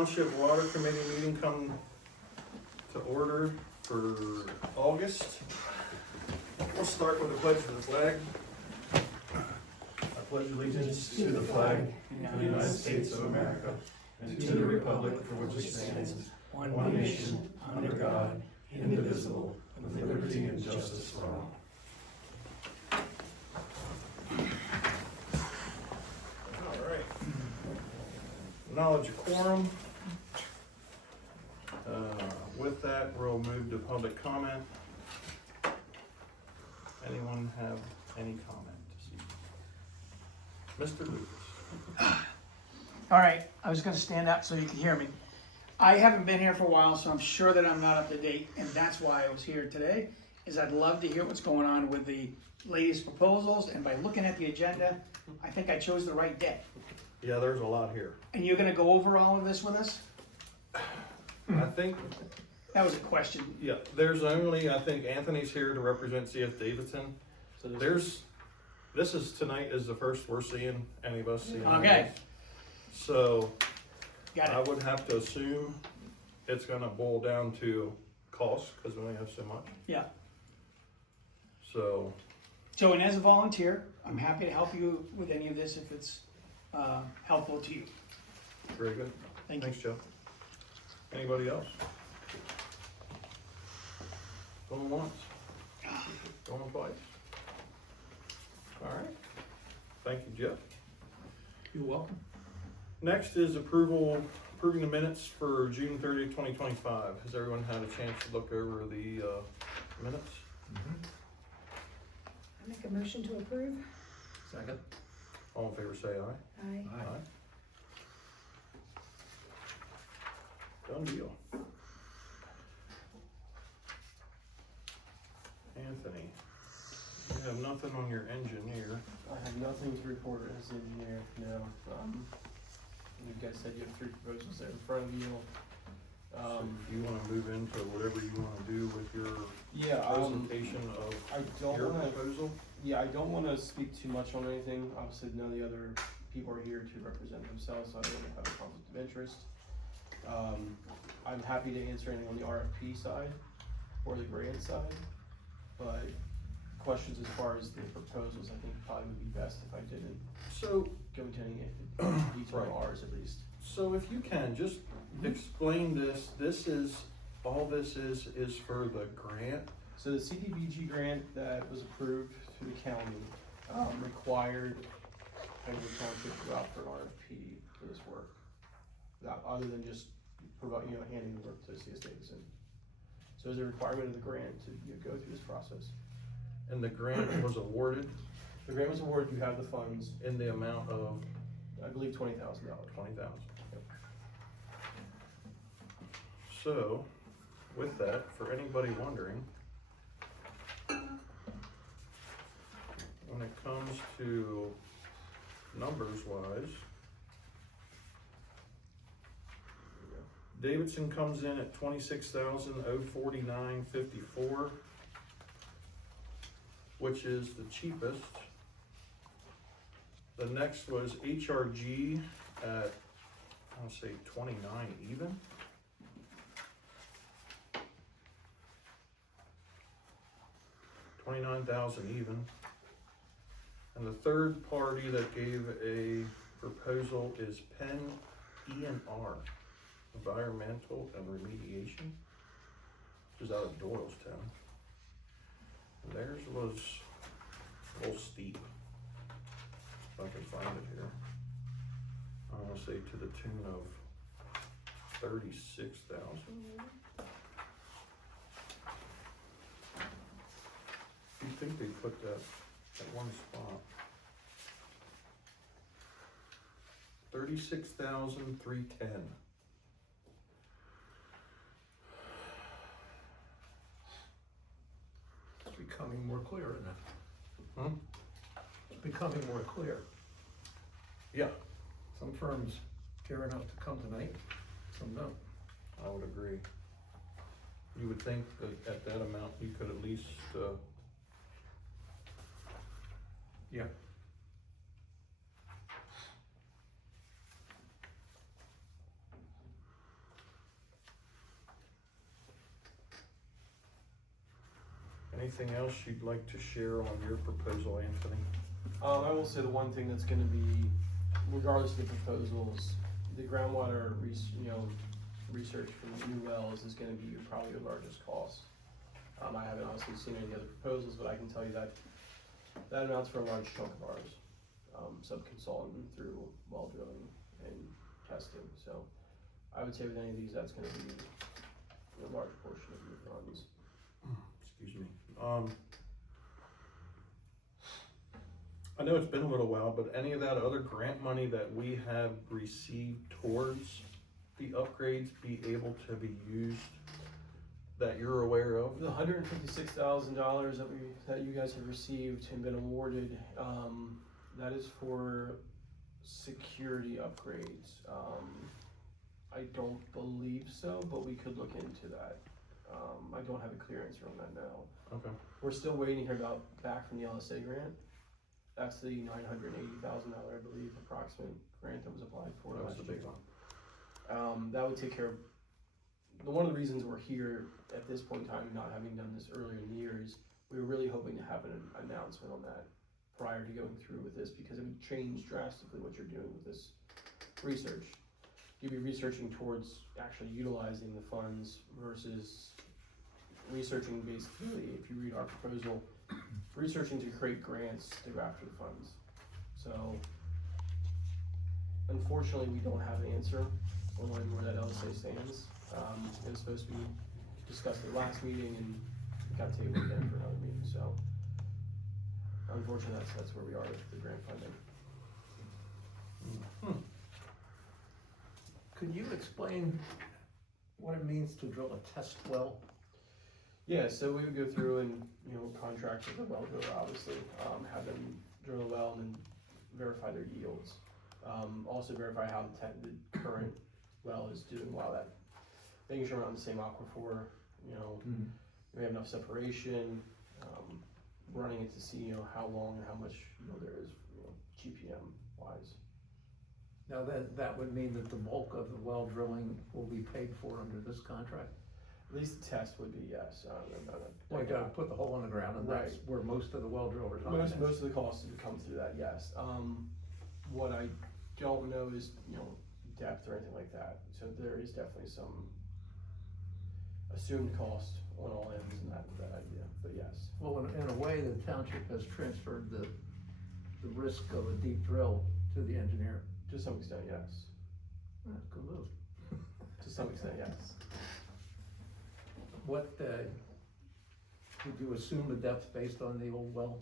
Township Water Committee meeting come to order for August. We'll start with a pledge to the flag. I pledge allegiance to the flag of the United States of America and to the republic for which it stands, one nation, under God, indivisible, with liberty and justice for all. All right. Knowledge of quorum. With that, we'll move to public comment. Anyone have any comment to see? Mr. Lucas. All right, I was gonna stand up so you can hear me. I haven't been here for a while, so I'm sure that I'm not up to date, and that's why I was here today, is I'd love to hear what's going on with the latest proposals, and by looking at the agenda, I think I chose the right day. Yeah, there's a lot here. And you're gonna go over all of this with us? I think, That was a question. yeah, there's only, I think Anthony's here to represent CF Davidson. So this is, tonight is the first we're seeing, any of us seeing. Okay. So, Got I it. would have to assume it's gonna boil down to cost, cause we only have so much. Yeah. So, So, and as a volunteer, I'm happy to help you with any of this if it's helpful to you. very good. Thank you. Thanks, Joe. Anybody else? Going once? Going twice? All right. Thank you, Jeff. You're welcome. Next is approving the minutes for June 30th, 2025. Has everyone had a chance to look over the minutes? I make a motion to approve. Second. All in favor say aye. Aye. Aye. Done deal. Anthony, you have nothing on your engineer. I have nothing to report as engineer, no. You guys said you have 3 proposals there in front of you. So if you wanna move into whatever you wanna do with your Yeah, presentation of I don't your wanna, proposal? I don't wanna speak too much on anything. Obviously, none of the other people are here to represent themselves, so I don't wanna have a conflict of interest. I'm happy to answer anything on the RFP side or the grant side, but questions as far as the proposals, I think probably would be best if I didn't So, go into any detail Right. on ours at least. so if you can, just explain this. All this is for the grant. So the CDBG grant that was approved through the county required Heidelberg Township to go out for an RFP for this work. Other than just handing the work to CS Davidson. So there's a requirement of the grant to go through this process. And the grant was awarded The grant was awarded, you have the funds, in the amount of I believe $20,000. $20,000. Yep. So, with that, for anybody wondering, when it comes to numbers wise, Davidson comes in at $26,049.54, which is the cheapest. The next was HRG at, I wanna say 29 even. $29,000 even. And the third party that gave a proposal is Penn E&R, Environmental and Remediation, which is out of Doylestown. And theirs was a little steep, if I can find it here. I wanna say to the tune of 36,000. You think they put that at one spot? 36,310. It's becoming more clear, isn't it? Hmm? It's becoming more clear. Yeah, Some firms care enough to come tonight, some don't. I would agree. You would think that at that amount, you could at least, Yeah. Anything else you'd like to share on your proposal, Anthony? I will say the one thing that's gonna be, regardless of the proposals, the groundwater research for the new wells is gonna be probably your largest cost. I haven't honestly seen any other proposals, but I can tell you that that amounts for a large chunk of ours, sub-consultant through well drilling and testing, so I would say with any of these, that's gonna be a large portion of your funds. Excuse me. I know it's been a little while, but any of that other grant money that we have received towards the upgrades be able to be used that you're aware of? The $156,000 that you guys have received and been awarded, that is for security upgrades. I don't believe so, but we could look into that. I don't have a clear answer on that now. Okay. We're still waiting to hear back from the LSA grant. That's the $980,000, I believe, approximate grant that was applied for. That was the big one. That would take care of, one of the reasons we're here at this point in time, not having done this earlier in the year, is we were really hoping to have an announcement on that prior to going through with this, because it would change drastically what you're doing with this research. You'd be researching towards actually utilizing the funds versus researching, basically, if you read our proposal, researching to create grants to go after the funds. So unfortunately, we don't have an answer on where that LSA stands. It was supposed to be discussed at the last meeting, and it got tabled again for another meeting, so unfortunately, that's where we are with the grant funding. Could you explain what it means to drill a test well? Yeah, so we would go through and, contract with the well driller, obviously, have them drill a well and then verify their yields. Also verify how the current well is doing while that, making sure we're on the same aquifer, we have enough separation, running it to see, how long and how much, there is, GPM wise. Now that would mean that the bulk of the well drilling will be paid for under this contract? At least the test would be, yes. Well, you gotta put the hole in the ground, and that's Right. where most of the well drillers are. Most of the costs would come through that, yes. What I don't know is, depth or anything like that. So there is definitely some assumed cost on all ends in that idea, but yes. Well, in a way, the township has transferred the risk of a deep drill to the engineer. To some extent, yes. That's a good move. To some extent, yes. What, did you assume the depth based on the old well?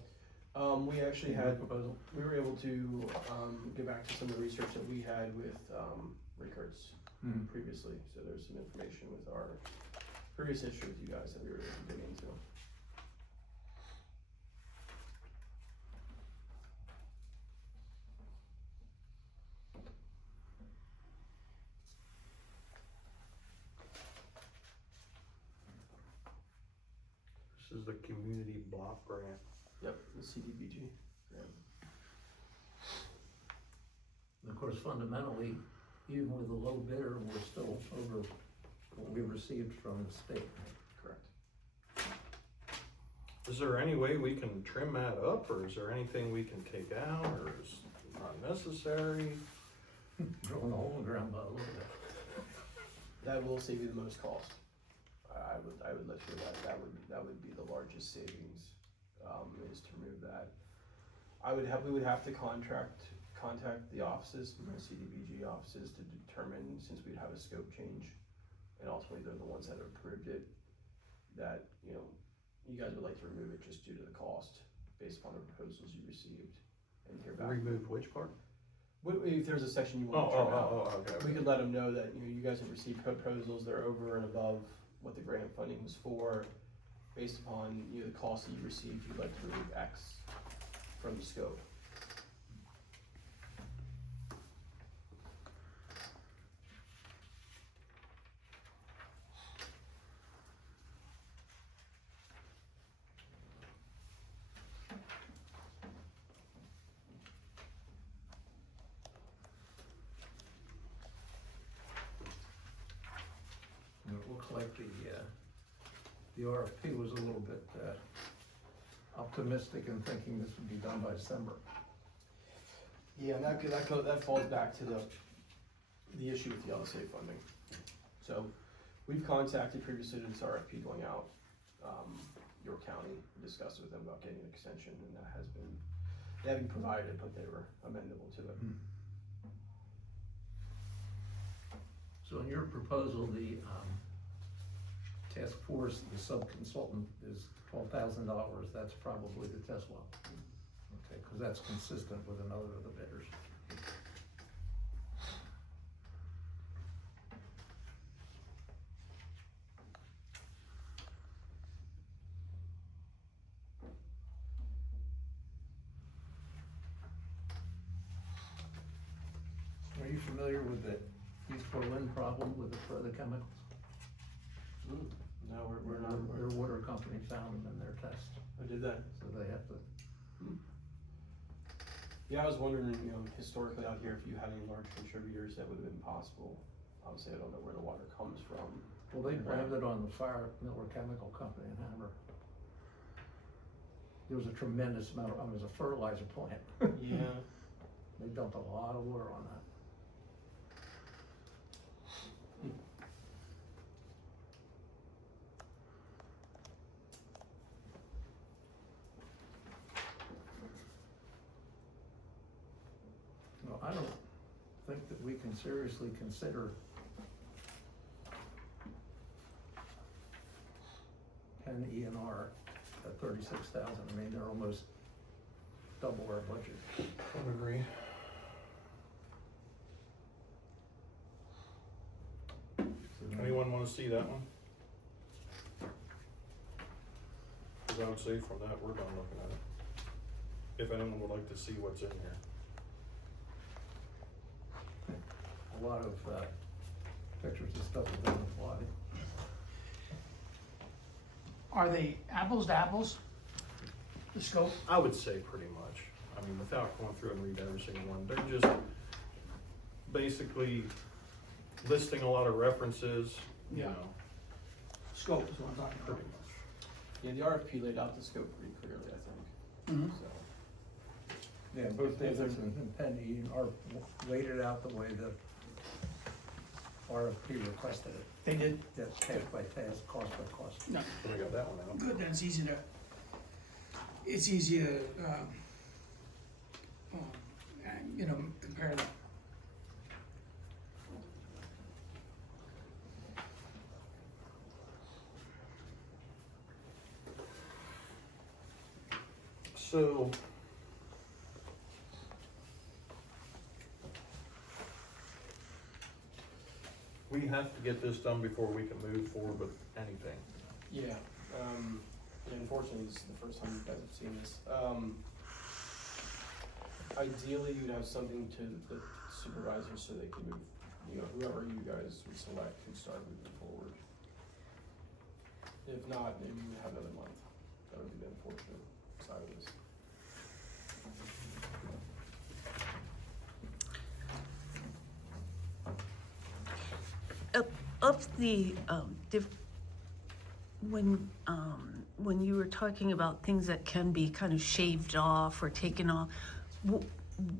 We actually in your had, proposal? we were able to, get back to some of the research that we had with, Rickards previously. So there's some information with our previous history with you guys that we were able to dig into. This is the community block grant. Yep, the CDBG grant. And of course, fundamentally, even with the low bidder, we're still over what we received from the state. Correct. Is there any way we can trim that up, or is there anything we can take out, or is it not necessary? Drilling a hole in the ground by a little bit. That will save you the most cost. I would let you know that would be the largest savings, is to remove that. We would have to contact the offices, the CDBG offices, to determine, since we'd have a scope change, and ultimately they're the ones that have approved it, that, you guys would like to remove it just due to the cost, based upon the proposals you received, and hear back. Remove which part? If there's a section you want to trim out, Okay. we could let them know that, you guys have received proposals that are over and above what the grant funding was for, based upon, the cost that you received, you'd like to remove X from the scope. And it looks like the the RFP was a little bit optimistic in thinking this would be done by December. Yeah, and that falls back to the issue with the LSA funding. So, we've contacted previously to this RFP going out, York County, discussed with them about getting an extension, and that has been, they haven't provided it, but they were amendable to it. So in your proposal, the task force, the sub-consultant is $12,000, that's probably the test well. Okay, because that's consistent with another of the bidders. Are you familiar with the East Berlin problem with the chemicals? No, we're not. Their water company found them in their test, I did that. so they have to. Yeah, I was wondering, historically out here, if you had any large contributors that would have been possible. Obviously, I don't know where the water comes from. Well, they blamed it on the Fire Miller Chemical Company in Hamburg. There was a tremendous amount of, it was a fertilizer plant. Yeah. They dumped a lot of water on that. Well, I don't think that we can seriously consider Penn E&R at 36,000. I mean, they're almost double our budget. I would agree. Anyone wanna see that one? Cause I would say from that, we're done looking at it. If anyone would like to see what's in here. A lot of pictures and stuff is on the fly. Are they apples to apples? The scope? I would say pretty much. I mean, without going through and read every single one, they're just basically listing a lot of references, you Yeah. know, Scope is what I'm talking about. pretty much. Yeah, the RFP laid out the scope pretty clearly, I think. Mhm. So, Yeah, both Davidson and Penn E&R laid it out the way the RFP requested it. They did? That's task by task, cost by cost. No. So we got that one out. Good, then it's easy to, compare them. So. We have to get this done before we can move forward with anything. yeah, unfortunately, this is the first time you guys have seen this. Ideally, you'd have something to the supervisors so they can move, whoever you guys would select can start moving forward. If not, maybe we have another month. That would be the unfortunate side of this. Of the, when you were talking about things that can be kind of shaved off or taken off,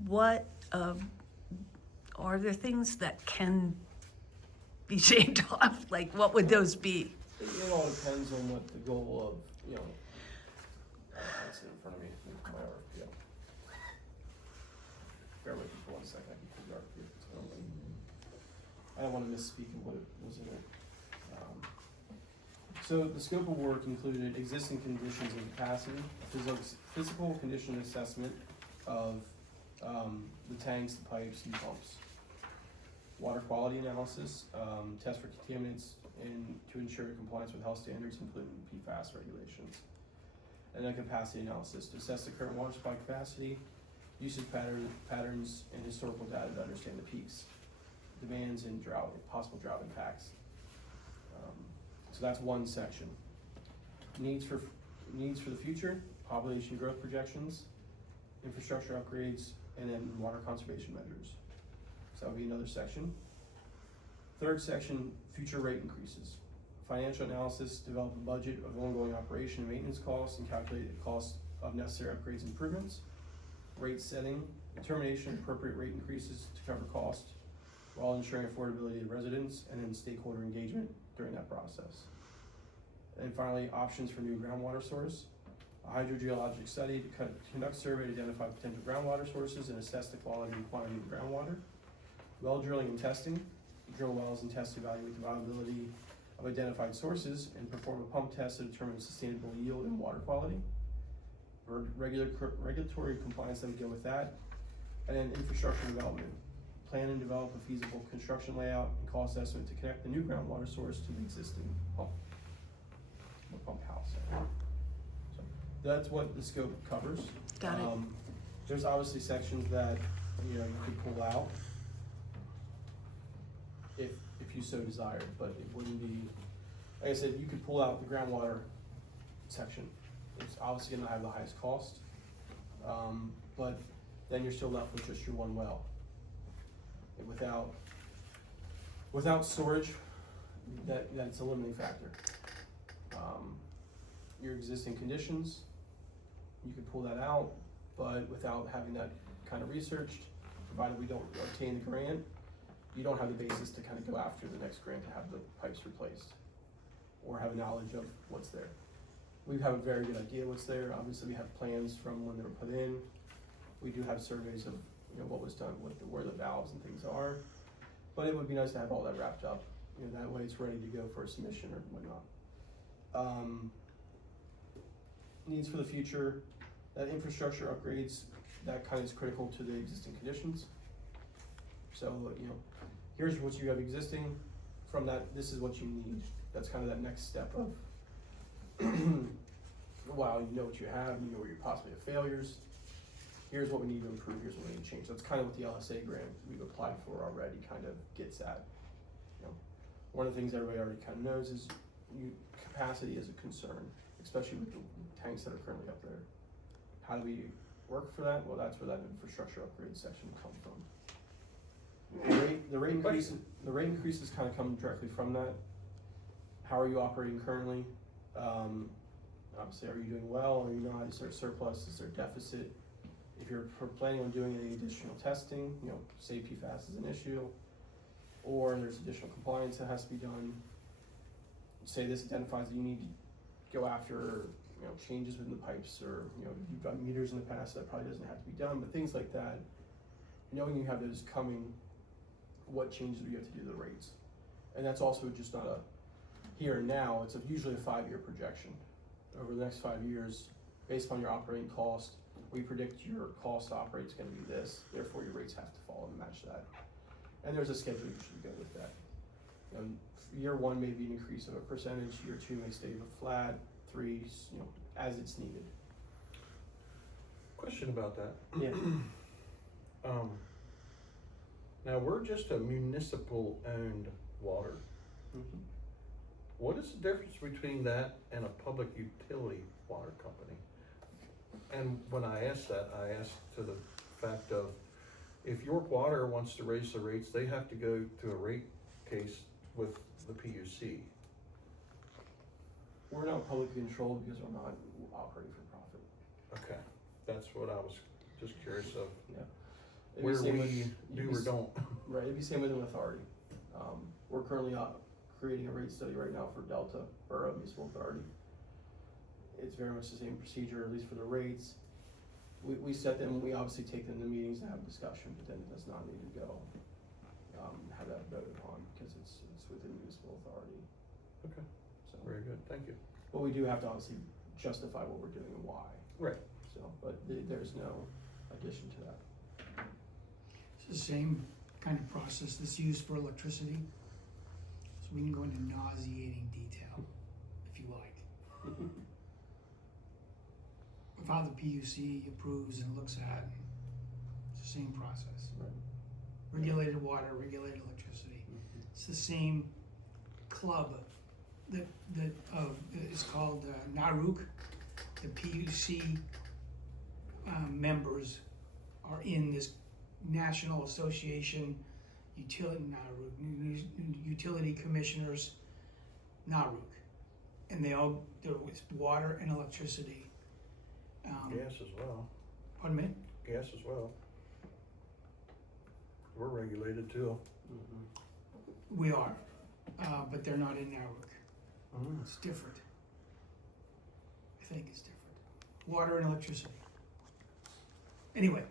what, are there things that can be shaved off? Like, what would those be? It all depends on what the goal of, that's in front of me, my RFP. Bear with me for 1 second, I can put the RFP if it's going. I don't wanna misspeak of what it was in it. So the scope of work included existing conditions and capacity, physical condition assessment of, the tanks, the pipes, and pumps. Water quality analysis, test for contaminants and to ensure compliance with health standards, including PFAS regulations. And then capacity analysis to assess the current water supply capacity, usage patterns, and historical data to understand the peaks, demands, and possible drought impacts. So that's one section. Needs for the future, population growth projections, infrastructure upgrades, and then water conservation measures. So that would be another section. Third section, future rate increases financial analysis, develop a budget of ongoing operation and maintenance costs, and calculate the cost of necessary upgrades and improvements. Rate setting, determination of appropriate rate increases to cover cost, while ensuring affordability to residents, and then stakeholder engagement during that process. And finally, options for new groundwater source, a hydrogeologic study to conduct survey to identify potential groundwater sources and assess the quality and quantity of groundwater. Well drilling and testing, drill wells and test to evaluate the viability of identified sources and perform a pump test to determine sustainable yield and water quality. Regulatory compliance that would go with that. And then infrastructure development. Plan and develop a feasible construction layout and cost estimate to connect the new groundwater source to the existing pump house. So that's what the scope covers. Got it. There's obviously sections that, you could pull out if you so desired, but it wouldn't be, like I said, you could pull out the groundwater section. It's obviously gonna have the highest cost, but then you're still left with just your one well. And without storage, that's a limiting factor. Your existing conditions, you could pull that out, but without having that kind of researched, provided we don't obtain the grant, you don't have the basis to kind of go after the next grant to have the pipes replaced or have knowledge of what's there. We have a very good idea what's there. Obviously, we have plans from when they were put in. We do have surveys of what was done, where the valves and things are. But it would be nice to have all that wrapped up. That way it's ready to go for a submission or whatnot. Needs for the future, that infrastructure upgrades, that kind of is critical to the existing conditions. So, here's what you have existing. From that, this is what you need. That's kind of that next step of, wow, you know what you have, you know where you possibly have failures. Here's what we need to improve, here's what we need to change. That's kind of what the LSA grant we've applied for already kind of gets at. One of the things everybody already kind of knows is capacity is a concern, especially with the tanks that are currently up there. How do we work for that? Well, that's where that infrastructure upgrade section comes from. The rate increases kind of come directly from that. How are you operating currently? Obviously, are you doing well? Are you not? Is there surplus? Is there deficit? If you're planning on doing any additional testing, say PFAS is an issue, or there's additional compliance that has to be done. Say this identifies that you need to go after changes within the pipes, or you've done meters in the past, that probably doesn't have to be done, but things like that. Knowing you have those coming, what changes do you have to do to the rates? And that's also just not a here and now, it's usually a 5-year projection. Over the next 5 years, based on your operating cost, we predict your cost to operate is gonna be this, therefore your rates have to follow and match that. And there's a schedule you should go with that. Year 1 may be an increase of a percentage, year 2 may stay flat, 3, as it's needed. Question about that. Yeah. Now, we're just a municipal owned water. Mm-hmm. What is the difference between that and a public utility water company? And when I asked that, I asked to the fact of, if York Water wants to raise the rates, they have to go to a rate case with the PUC. We're not publicly controlled because we're not operating for profit. Okay, that's what I was just curious of, Yeah. where we do or don't. Right, it'd be same with an authority. We're currently creating a rate study right now for Delta Borough Municipal Authority. It's very much the same procedure, at least for the rates. We set them, we obviously take them to meetings and have a discussion, but then it does not need to go, have that voted upon, because it's within municipal authority. Okay, So, very good, thank you. but we do have to obviously justify what we're doing and why. Right. So, but there's no addition to that. It's the same kind of process that's used for electricity. So we can go into nauseating detail, if you like, of how the PUC approves and looks at. It's the same process. Right. Regulated water, regulated electricity. It's the same club that is called NARUC. The PUC members are in this National Association Utility Commissioners. Naruk. And there was water and electricity. Gas as well, Pardon me? gas as well. We're regulated too. We are, but they're not in Naruk. It's different. I think it's different. Water and electricity. Anyway.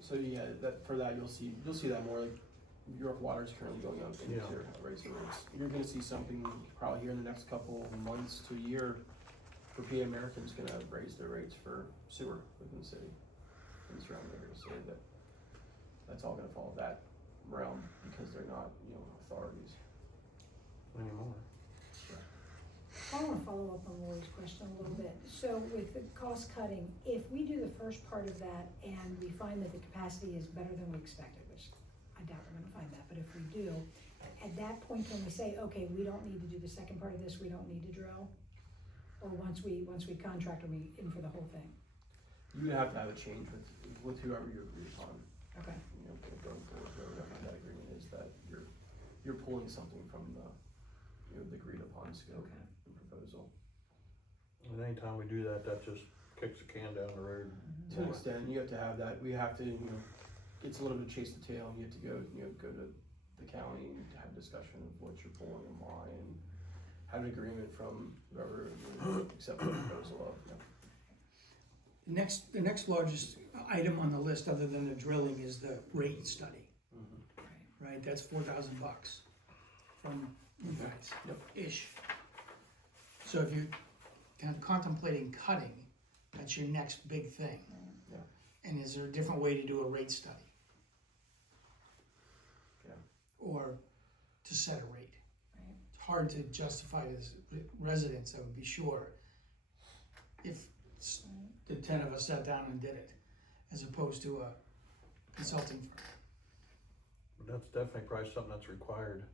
So yeah, for that you'll see that more, like York Water is currently going up into Yeah. raise the rates. You're gonna see something probably here in the next couple of months to a year. European Americans gonna raise their rates for sewer within the city and surrounding areas, so that's all gonna follow that realm because they're not, authorities. Anymore. I want to follow up on Lori's question a little bit. So with the cost cutting, if we do the first part of that and we find that the capacity is better than we expected, which I doubt we're gonna find that, but if we do, at that point, can we say, okay, we don't need to do the second part of this, we don't need to drill? Or once we contract, are we in for the whole thing? You would have to have a change with whoever you agree upon. Okay. Going forward, whatever that agreement is, that you're pulling something from the agreed upon scope and proposal. And anytime we do that, that just kicks the can down the road. To an extent, you have to have that, we have to, it's a little bit chase the tail, you have to go to the county and have discussion of what you're pulling and why, and have an agreement from whoever you accept the proposal of. The next largest item on the list, other than the drilling, is the rate study. Right, that's $4,000 from you guys. Yep. Ish. So if you're kind of contemplating cutting, that's your next big thing. Yeah. And is there a different way to do a rate study? Yeah. Or to set a rate? Right. It's hard to justify to residents, I would be sure, if the 10 of us sat down and did it, as opposed to a consulting firm. But that's definitely probably something that's required.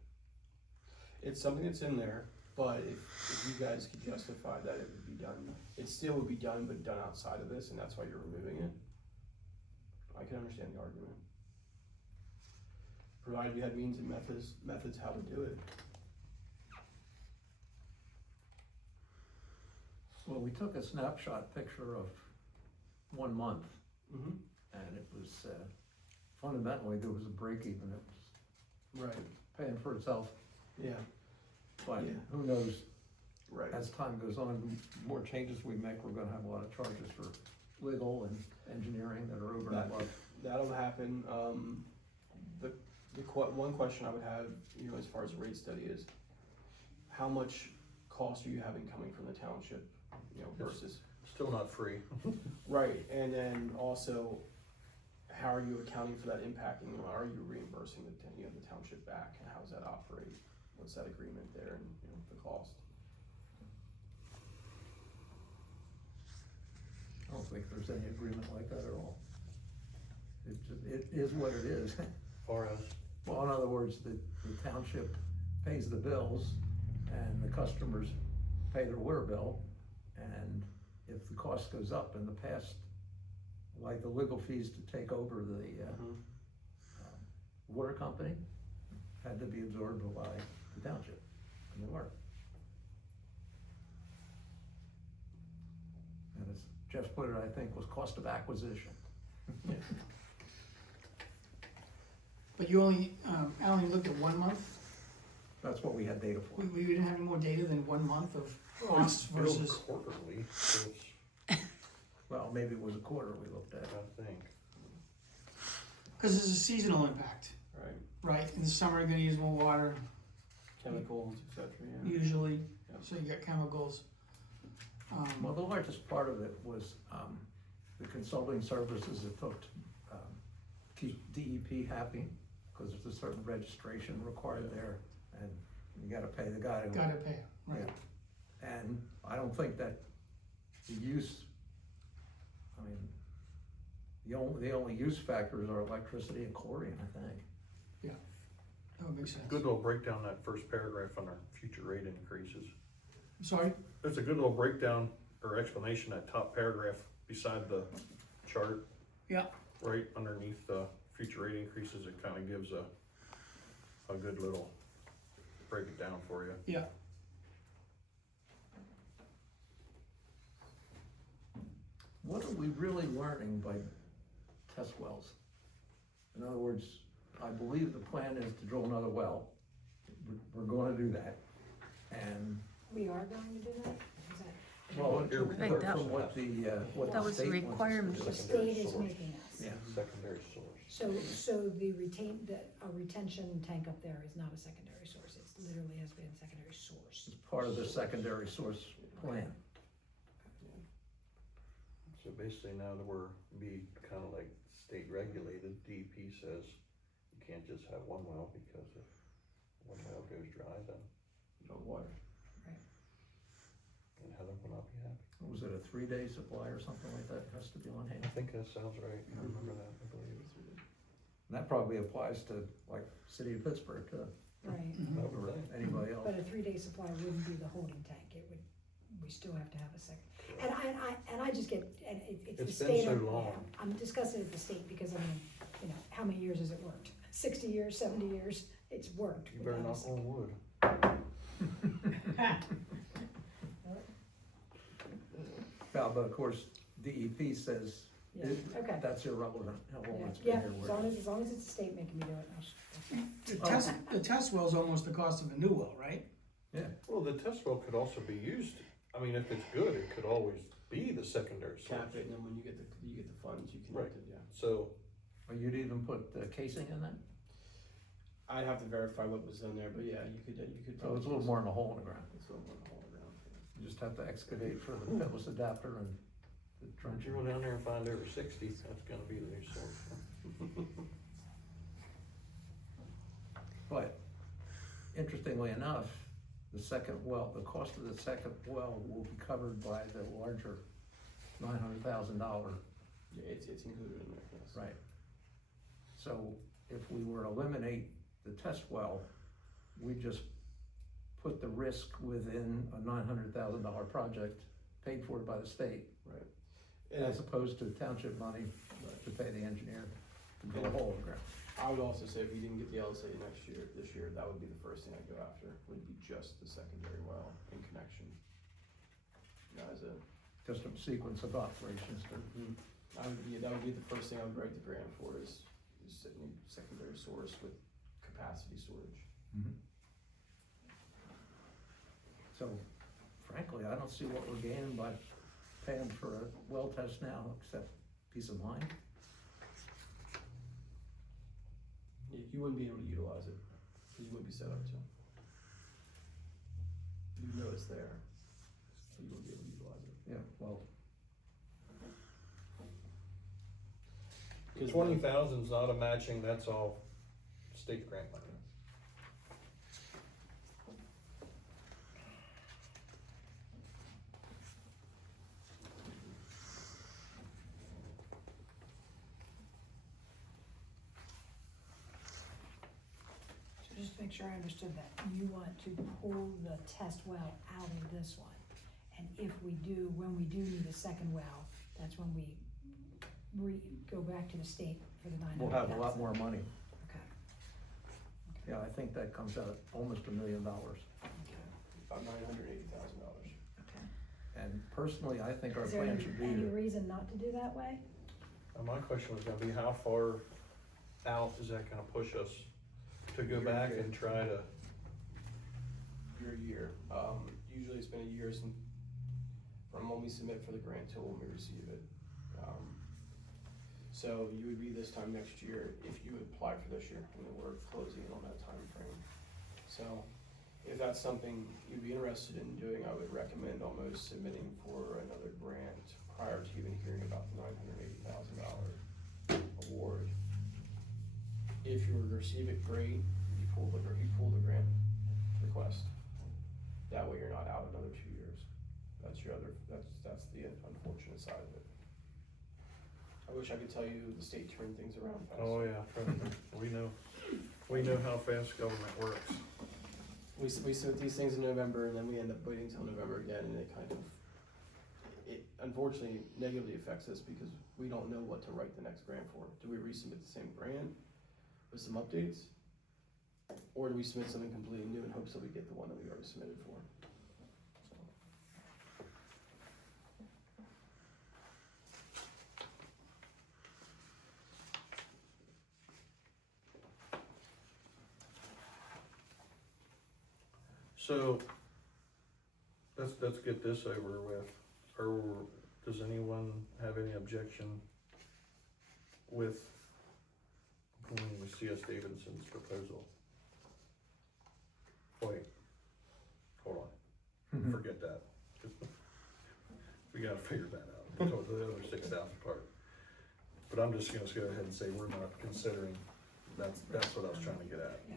It's something that's in there, but if you guys could justify that it would be done, it still would be done, but done outside of this, and that's why you're removing it, I can understand the argument. Provided we had means and methods how to do it. Well, we took a snapshot picture of 1 month, Mm-hmm. and it was, fundamentally, there was a break even, it was Right. paying for itself, Yeah. but Yeah. who knows, Right. as time goes on, the more changes we make, we're gonna have a lot of charges for legal and engineering that are over and above. That'll happen. One question I would have, as far as the rate study is, how much cost are you having coming from the township, versus? Still not free. Right, and then also, how are you accounting for that impacting, are you reimbursing the township back, and how does that operate? What's that agreement there, and, the cost? I don't think there's any agreement like that at all. It is what it is. Far as, Well, in other words, the township pays the bills and the customers pay their water bill. And if the cost goes up in the past, like the legal fees to take over the water company had to be absorbed by the township, and they were. And as Jeff put it, I think, was cost of acquisition. But you only, Alan, you looked at 1 month? That's what we had data for. We didn't have any more data than 1 month of costs billed versus, quarterly, so it's, Well, maybe it was a quarter we looked at. I think. because there's a seasonal impact, Right, right? In the summer, you're gonna use more water, chemicals, et cetera, yeah. usually, Yeah. so you got chemicals. Well, the largest part of it was the consulting services it took to keep DEP happy, because there's a certain registration required there, and you gotta pay the guy who. Gotta pay it, right? Yeah. And I don't think that the use, I mean, the only use factors are electricity and chlorine, I think. That would make sense. Good little breakdown, that first paragraph on our future rate increases. Sorry? There's a good little breakdown or explanation, that top paragraph beside the chart. Yeah. Right underneath the future rate increases, it kinda gives a a good little break it down for you. Yeah. What are we really learning by test wells? In other words, I believe the plan is to drill another well. We're gonna do that. And, We are going to do that? Is that, well, Right, that- from what what That the was the state wants us to requirement. do. the state is making us. Yeah. Secondary source. So the a retention tank up there is not a secondary source, it literally has been a secondary source. It's part of the secondary source plan. So basically now that we're be kind of like state regulated, DEP says you can't just have one well because if one well goes dry, then, No water. then Heather will not be happy. Was it a 3-day supply or something like that, has to be on hand? I think that sounds right, I remember that, I believe. And that probably applies to like city of Pittsburgh, too, Right, I would or think. anybody else. but a 3-day supply wouldn't be the holding tank, it would, we still have to have a second. And I just get, and it's the It's been state so of, long. I'm discussing it with the state because I mean, you know, how many years has it worked? 60 years, 70 years, it's worked. You better without a knock second. on wood. Well, but of course, DEP says Yeah, okay. that's irrelevant, how long it's been Yeah, here. as long as it's the state making me do it, that's fine. The test well's almost the cost of a new well, right? Yeah, Well, the test well could also be used, I mean, if it's good, it could always be the secondary source. Cap it, and then when you get the funds, you connect it, yeah. So, or you'd even put the casing in that, I'd have to verify what was in there, but yeah, you could. so it's a little more than a hole in the ground. It's a little more than a hole around. You just have to excavate for the pitless adapter and the if trench. you go down there and find over 60, that's gonna be the new source. But interestingly enough, the second well, the cost of the second well will be covered by the larger $900,000. Yeah, it's included in there, yes. Right. So if we were to eliminate the test well, we just put the risk within a $900,000 project paid for by the state, Right. And as opposed to township money to pay the engineer to drill a hole in the ground. I would also say if you didn't get the LSA this year, that would be the first thing I'd go after, would be just the secondary well in connection. You know, as a, Just a sequence of operations to that would be the first thing I would write the grant for is secondary source with capacity storage. So frankly, I don't see what we're gaining by paying for a well test now, except peace of mind. You wouldn't be able to utilize it, because you wouldn't be set up to. You know it's there, but you wouldn't be able to utilize it. Yeah, well, 20,000's not a matching, that's all state grant money. So just to make sure I understood that, you want to pull the test well out of this one. And if we do, when we do need a second well, that's when we go back to the state for the 900,000. we'll have a lot more money. Okay, Yeah, I think that comes out almost $1 million. okay, About $980,000. okay. And personally, I think our Is there plan should be any to, reason not to do that way? My question was gonna be, how far out is that gonna push us to go back and try to, Year. Usually it's been a year since, from when we submit for the grant till when we receive it. So you would be this time next year if you apply for this year, and then we're closing in on that time frame. So if that's something you'd be interested in doing, I would recommend almost submitting for another grant prior to even hearing about the $980,000 award. If you were to receive it, great, you pull the grant request. That way you're not out another 2 years. That's the unfortunate side of it. I wish I could tell you the state turned things around fast. oh yeah, trust me, we know how fast government works. We submit these things in November and then we end up waiting till November again, and it unfortunately negatively affects us because we don't know what to write the next grant for. Do we resubmit the same grant with some updates? Or do we submit something completely new in hopes that we get the one that we already submitted for? So, let's get this over with. Or does anyone have any objection with going with C.S. Davidson's proposal? Wait, hold on, forget that. We gotta figure that out, we'll talk the other 6,000 part. But I'm just gonna go ahead and say we're not considering, that's what I was trying to get at. Yeah.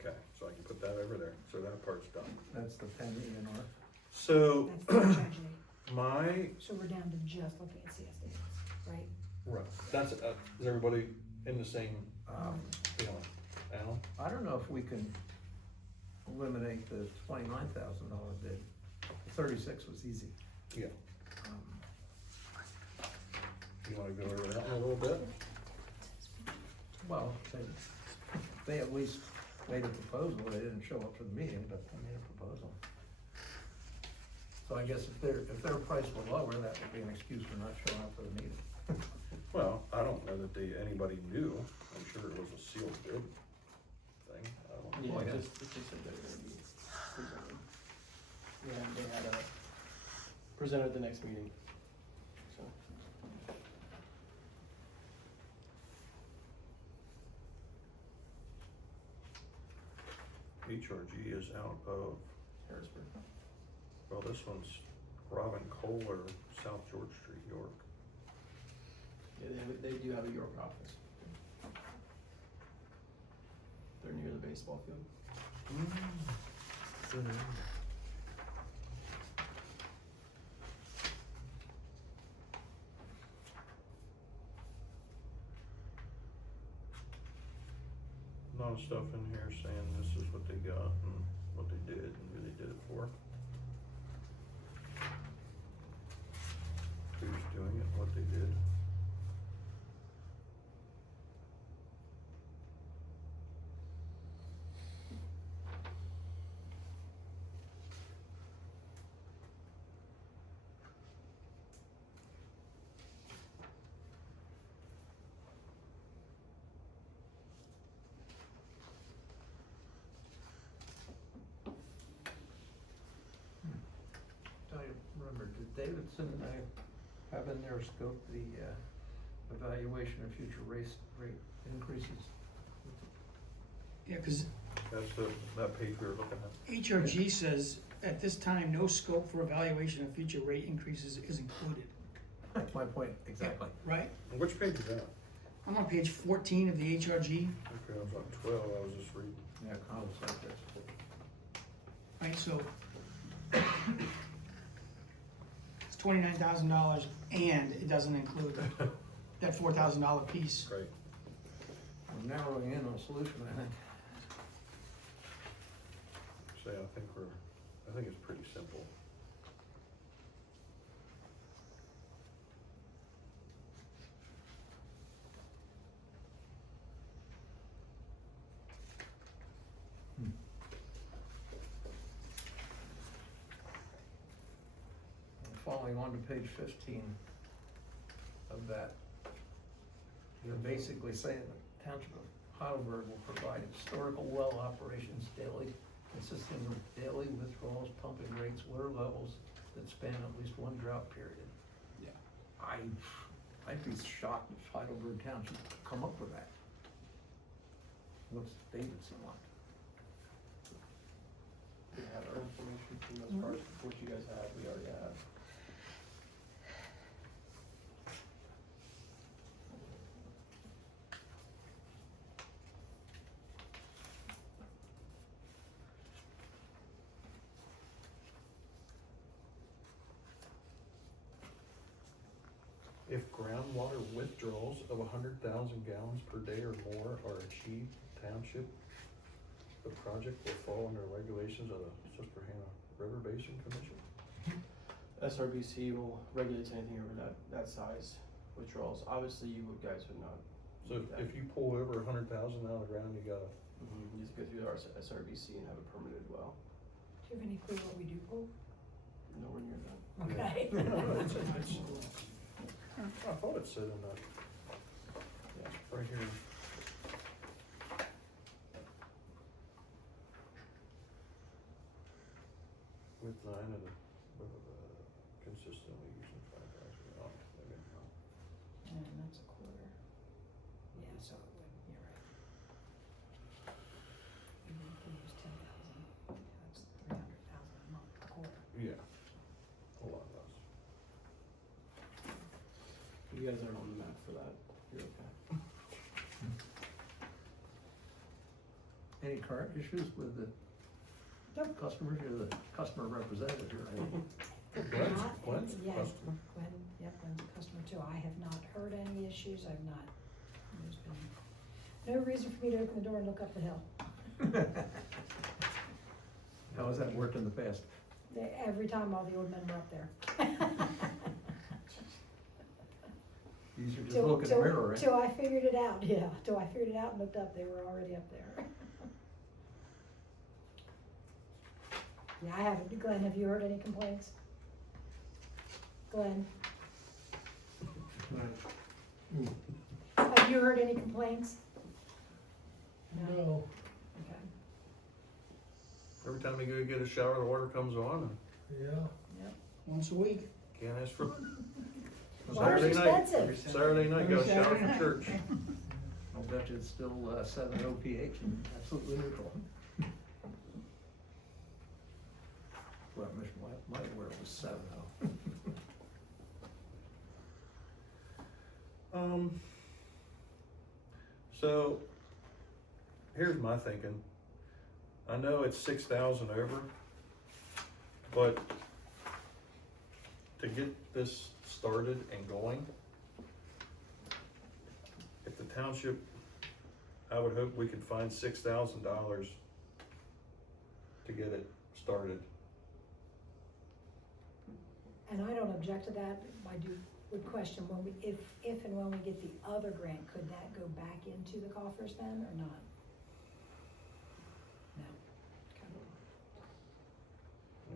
Okay, so I can put that over there, so that part's done. That's the 10 ENR. So, That's the tragedy. my, So we're down to just looking at CS Davis, right? right, that's, is everybody in the same feeling? Alan? I don't know if we can eliminate the $29,000 bid. 36 was easy. Yeah. Um, You wanna go over that one a little bit? Well, they at least made a proposal, they didn't show up for the meeting, but they made a proposal. So I guess if their price were lower, that would be an excuse for not showing up for the meeting. Well, I don't know that anybody knew, I'm sure it was a sealed bid thing, I don't know. Yeah, yeah. just said that they're gonna be presented. Yeah, they had a presented at the next meeting, so. HRG is out of, Harrisburg. well, this one's Robin Kohler, South George Street, York. Yeah, they do have a York office. They're near the baseball field. A lot of stuff in here saying this is what they got and what they did and who they did it for. Who's doing it, what they did. I remember, did Davidson have in their scope the evaluation of future rate increases? Yeah, cause That's that page we were looking at. HRG says, at this time, no scope for evaluation of future rate increases is included, That's my point, exactly. right? And which page is that? I'm on page 14 of the HRG, Okay, I was on 12, I was just reading. Yeah, columns like this. right, so it's $29,000 and it doesn't include that $4,000 piece. Great. We're narrowing in on a solution, I think. Say, I think it's pretty simple. Following on to page 15 of that, you're basically saying the Township of Heidelberg will provide historical well operations daily, consisting of daily withdrawals, pumping rates, water levels that span at least one drought period. Yeah. I'd be shocked if Heidelberg Township could come up with that. What's Davidson want? We have our information from as far as what you guys have, we already have. If groundwater withdrawals of 100,000 gallons per day or more are achieved, township, the project will fall under regulations of the Susquehanna River Basin Commission. SRBC will regulate anything over that size withdrawals. Obviously, you guys would not. So if you pull over 100,000 out of the ground, you gotta You have to go through our SRBC and have it permitted well. Do you have any clue what we do pull? Nowhere near that. Okay. I thought it said in that, right here. With 9 of the, consistently using 5,000, maybe not. And that's a quarter. Yeah, so it would, you're right. Even if we use 10,000, that's 300,000 a month, a quarter. Yeah, a lot less. You guys aren't on the map for that, you're okay. Any current issues with the Nope. customers? You're the customer representative here, right? Glenn's Yeah, customer. Glenn, yep, Glenn's a customer too. I have not heard any issues. I've not, there's been no reason for me to open the door and look up the hill. How has that worked in the past? Every time all the old men were up there. These are just look in the mirror, right? Till I figured it out, yeah. Till I figured it out and looked up, they were already up there. Yeah, I haven't. Glenn, have you heard any complaints? Glenn, have you heard any complaints? No. Okay. Every time you go get a shower, the water comes on, and Yep. Once a week. can't ask for. Water's Saturday night, expensive. Saturday night, go shower Saturday from night. church. I'll bet you it's still 7 OPH and absolutely neutral. Well, I wish my word was 7 oh. So, here's my thinking. I know it's 6,000 over, but to get this started and going, if the township, I would hope we could find $6,000 to get it started. And I don't object to that. I would question when we, if and when we get the other grant, could that go back into the coffers then or not? No. Okay.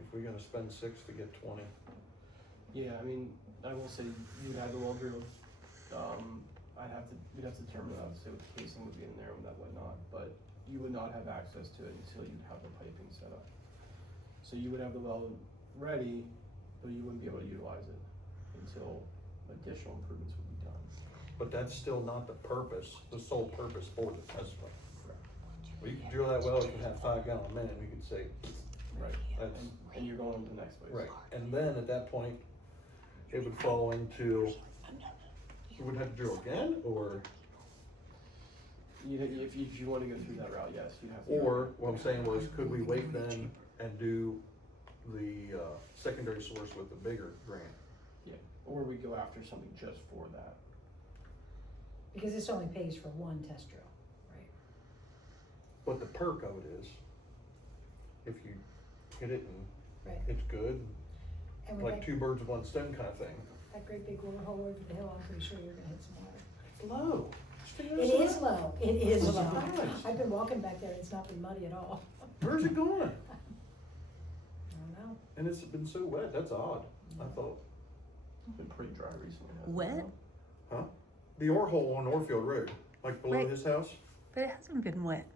If we gotta spend 6 to get 20. Yeah, I mean, I will say you would have the well drilled. We'd have to determine obviously what the casing would be in there and that whatnot, but you would not have access to it until you'd have the piping set up. So you would have the well ready, but you wouldn't be able to utilize it until additional improvements would be done. But that's still not the purpose, the sole purpose for the test well. Well, you can drill that well, you can have 5 gallon a minute, we could say, Right. that's, And you're going on to the next phase. right. And then at that point, it would fall into, you would have to drill again, or, If you want to go through that route, yes, you'd have to. or what I'm saying was, could we wait then and do the, secondary source with the bigger grant? Yeah, or we go after something just for that. Because this only pays for one test drill, right? What the perk of it is, if you hit it and Right. it's good, And with like that, 2 birds with 1 stone kind of thing. that great big water hole over the hill, I'm pretty sure you're gonna hit some water. It's low. It is low, it is I'm low. surprised. I've been walking back there, it's not been muddy at all. Where's it going? I don't know. And it's been so wet, that's odd, I thought. It's been pretty dry recently. hasn't it? Wet? Huh? The ore hole on Orfield Road, like below Right. his house? But it hasn't been wet.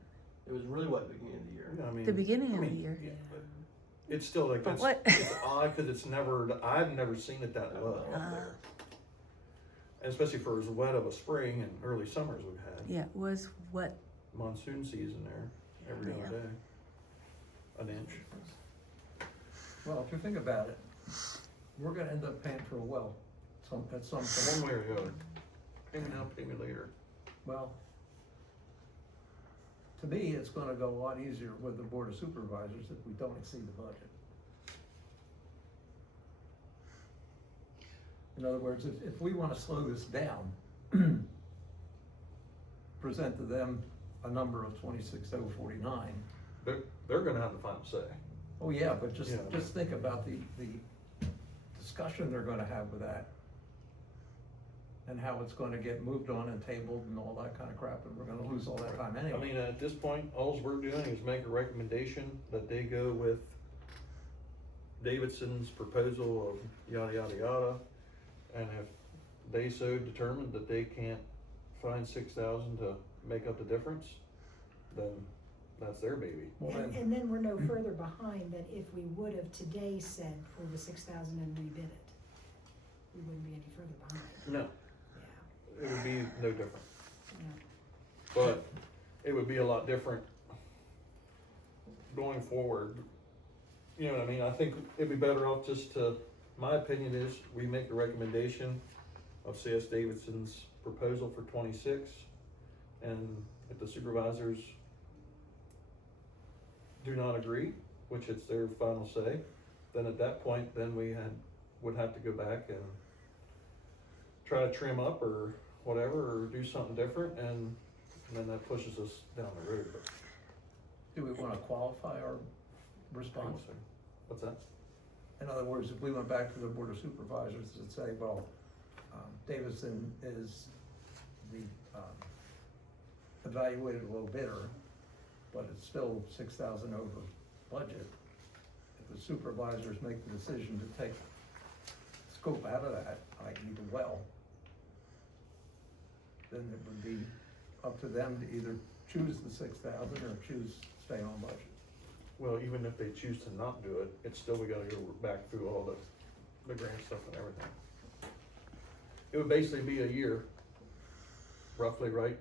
It was really wet at the beginning of the year. Yeah, I mean. The beginning I of the mean, year. yeah, but it's still like, But that's, what- it's odd, cause it's never, I've never seen it that low up Ah. there. And especially for as wet of a spring and early summers we've had. Yeah, it was wet. Monsoon season there, every Yeah. other day. An inch. Well, if you think about it, we're gonna end up paying for a well at some point. One way or the other. Pay me now, pay me later. Well, to me, it's gonna go a lot easier with the Board of Supervisors if we don't exceed the budget. In other words, if we wanna slow this down, present to them a number of 26,049. They're gonna have the final say. Oh, yeah, but Yeah. just think about the discussion they're gonna have with that. and how it's gonna get moved on and tabled and all that kind of crap, and we're gonna lose all that time I anyway. mean, at this point, alls we're doing is make a recommendation that they go with Davidson's proposal of yada, yada, yada. And if they so determine that they can't find 6,000 to make up the difference, then that's their baby. Well, And, then, and then we're no further behind than if we would have today said pull the 6,000 and rebid it. We wouldn't be any further behind, No, yeah, it would be no different, yeah. but it would be a lot different going forward. You know what I mean? I think it'd be better off just to, my opinion is, we make a recommendation of C.S. Davidson's proposal for 26, and if the supervisors do not agree, which it's their final say, then at that point, then we would have to go back and try to trim up or whatever, or do something different, and then that pushes us down the road. But do we wanna qualify our response? what's that? In other words, if we went back to the Board of Supervisors and say, well, Davidson is the evaluated low bidder, but it's still 6,000 over budget. If the supervisors make the decision to take scope out of that, i.e. the well, then it would be up to them to either choose the 6,000 or choose stay on budget. Well, even if they choose to not do it, it's still, we gotta go back through all the grant stuff and everything. It would basically be a year, roughly, right?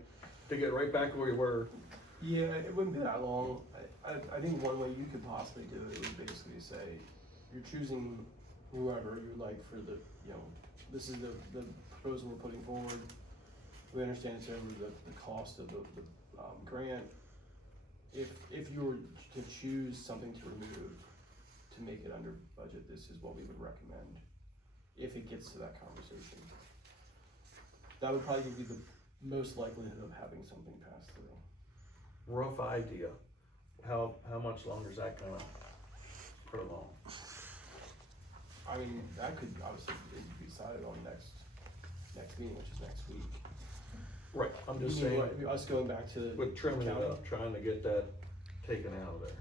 To get right back where we were. Yeah, it wouldn't be that long. I think one way you could possibly do it would basically say, you're choosing whoever you would like for the, you know, this is the proposal we're putting forward. We understand it's over the cost of the grant. If you were to choose something to remove to make it under budget, this is what we would recommend, if it gets to that conversation. That would probably give you the most likelihood of having something pass through. Rough idea, how much longer is that gonna prolong? I mean, that could obviously be decided on next meeting, which is next week. Right, I'm just You mean, saying, like, us going back to with trimming it county? up, trying to get that taken out of there.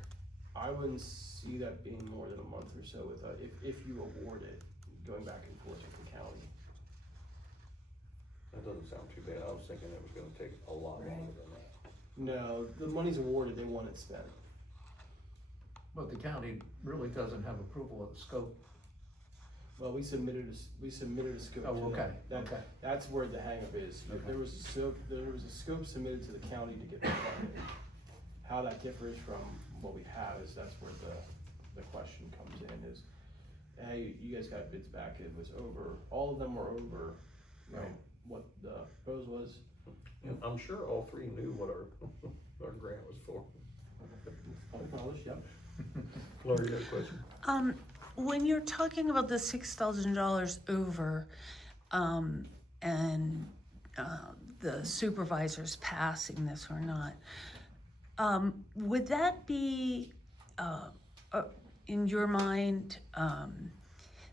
I wouldn't see that being more than a month or so with, if you award it, going back and forth with the county. That doesn't sound too bad, I was thinking it was gonna take a lot longer than that. No, the money's awarded, they want it spent. But the county really doesn't have approval of the scope. Well, we submitted a scope to Oh, them. okay, That, okay. that's where the hangup is. Okay. There was a scope submitted to the county to get the funding. How that differs from what we have is, that's where the question comes in is, hey, you guys got bids back, it was over, all of them were over, you know, Right. what the proposal was. And I'm sure all three knew what our grant was for. Public knowledge, yep. Laura, you got a question? When you're talking about the $6,000 over, and the supervisors passing this or not, would that be, in your mind,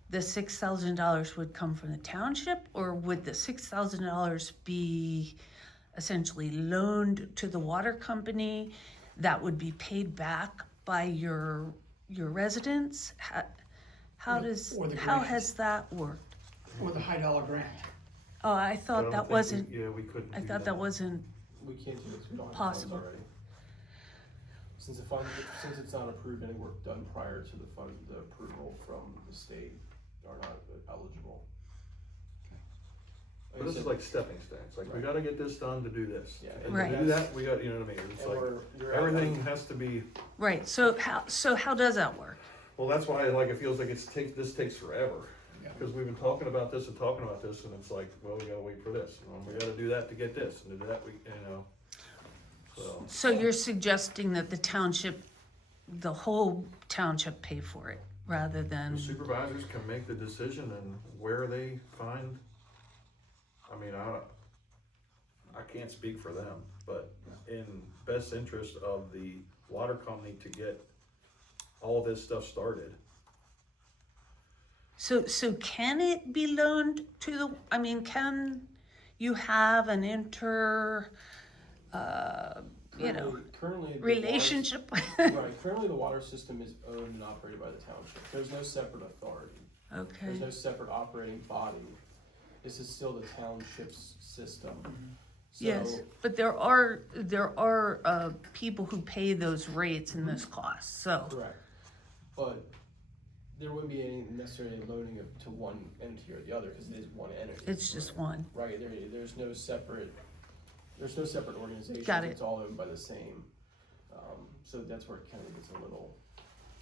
the $6,000 would come from the township, or would the $6,000 be essentially loaned to the water company that would be paid back by your residents? How grant. has that worked? Or the $high grant. Oh, I I thought don't that think wasn't, Yeah, we couldn't I do thought that wasn't, We can't do this, we don't have the funds Possible. already. Since since it's not approved, any work done prior to the approval from the state are not eligible. But this is like stepping stones, like, we gotta get this done to do this. Yeah, And Right. to do that, we got, you know what I mean, it's And like, you're everything has to be, right, so how does that work? well, that's why, like, it feels like this takes forever. Yeah. Cause we've been talking about this, and it's like, well, we gotta wait for this, and we gotta do that to get this, and to do that, we, you know, so. So you're suggesting that the township, the whole township pay for it, rather than, The supervisors can make the decision and where they find, I mean, I can't speak for them, but in best interest of the water company to get all this stuff started. so can it be loaned to the, I mean, can you have an you know, Currently, the relationship. right, currently the water system is owned and operated by the township. There's no separate authority. There's Okay, no separate operating body. This is still the township's system. So, yes, but there are people who pay those rates and those costs, so, correct. But there wouldn't be any necessarily loading it to one entity or the other, because it is one entity. it's just one. Right, there's no separate organization. Got it. It's all owned by the same. So that's where it kind of gets a little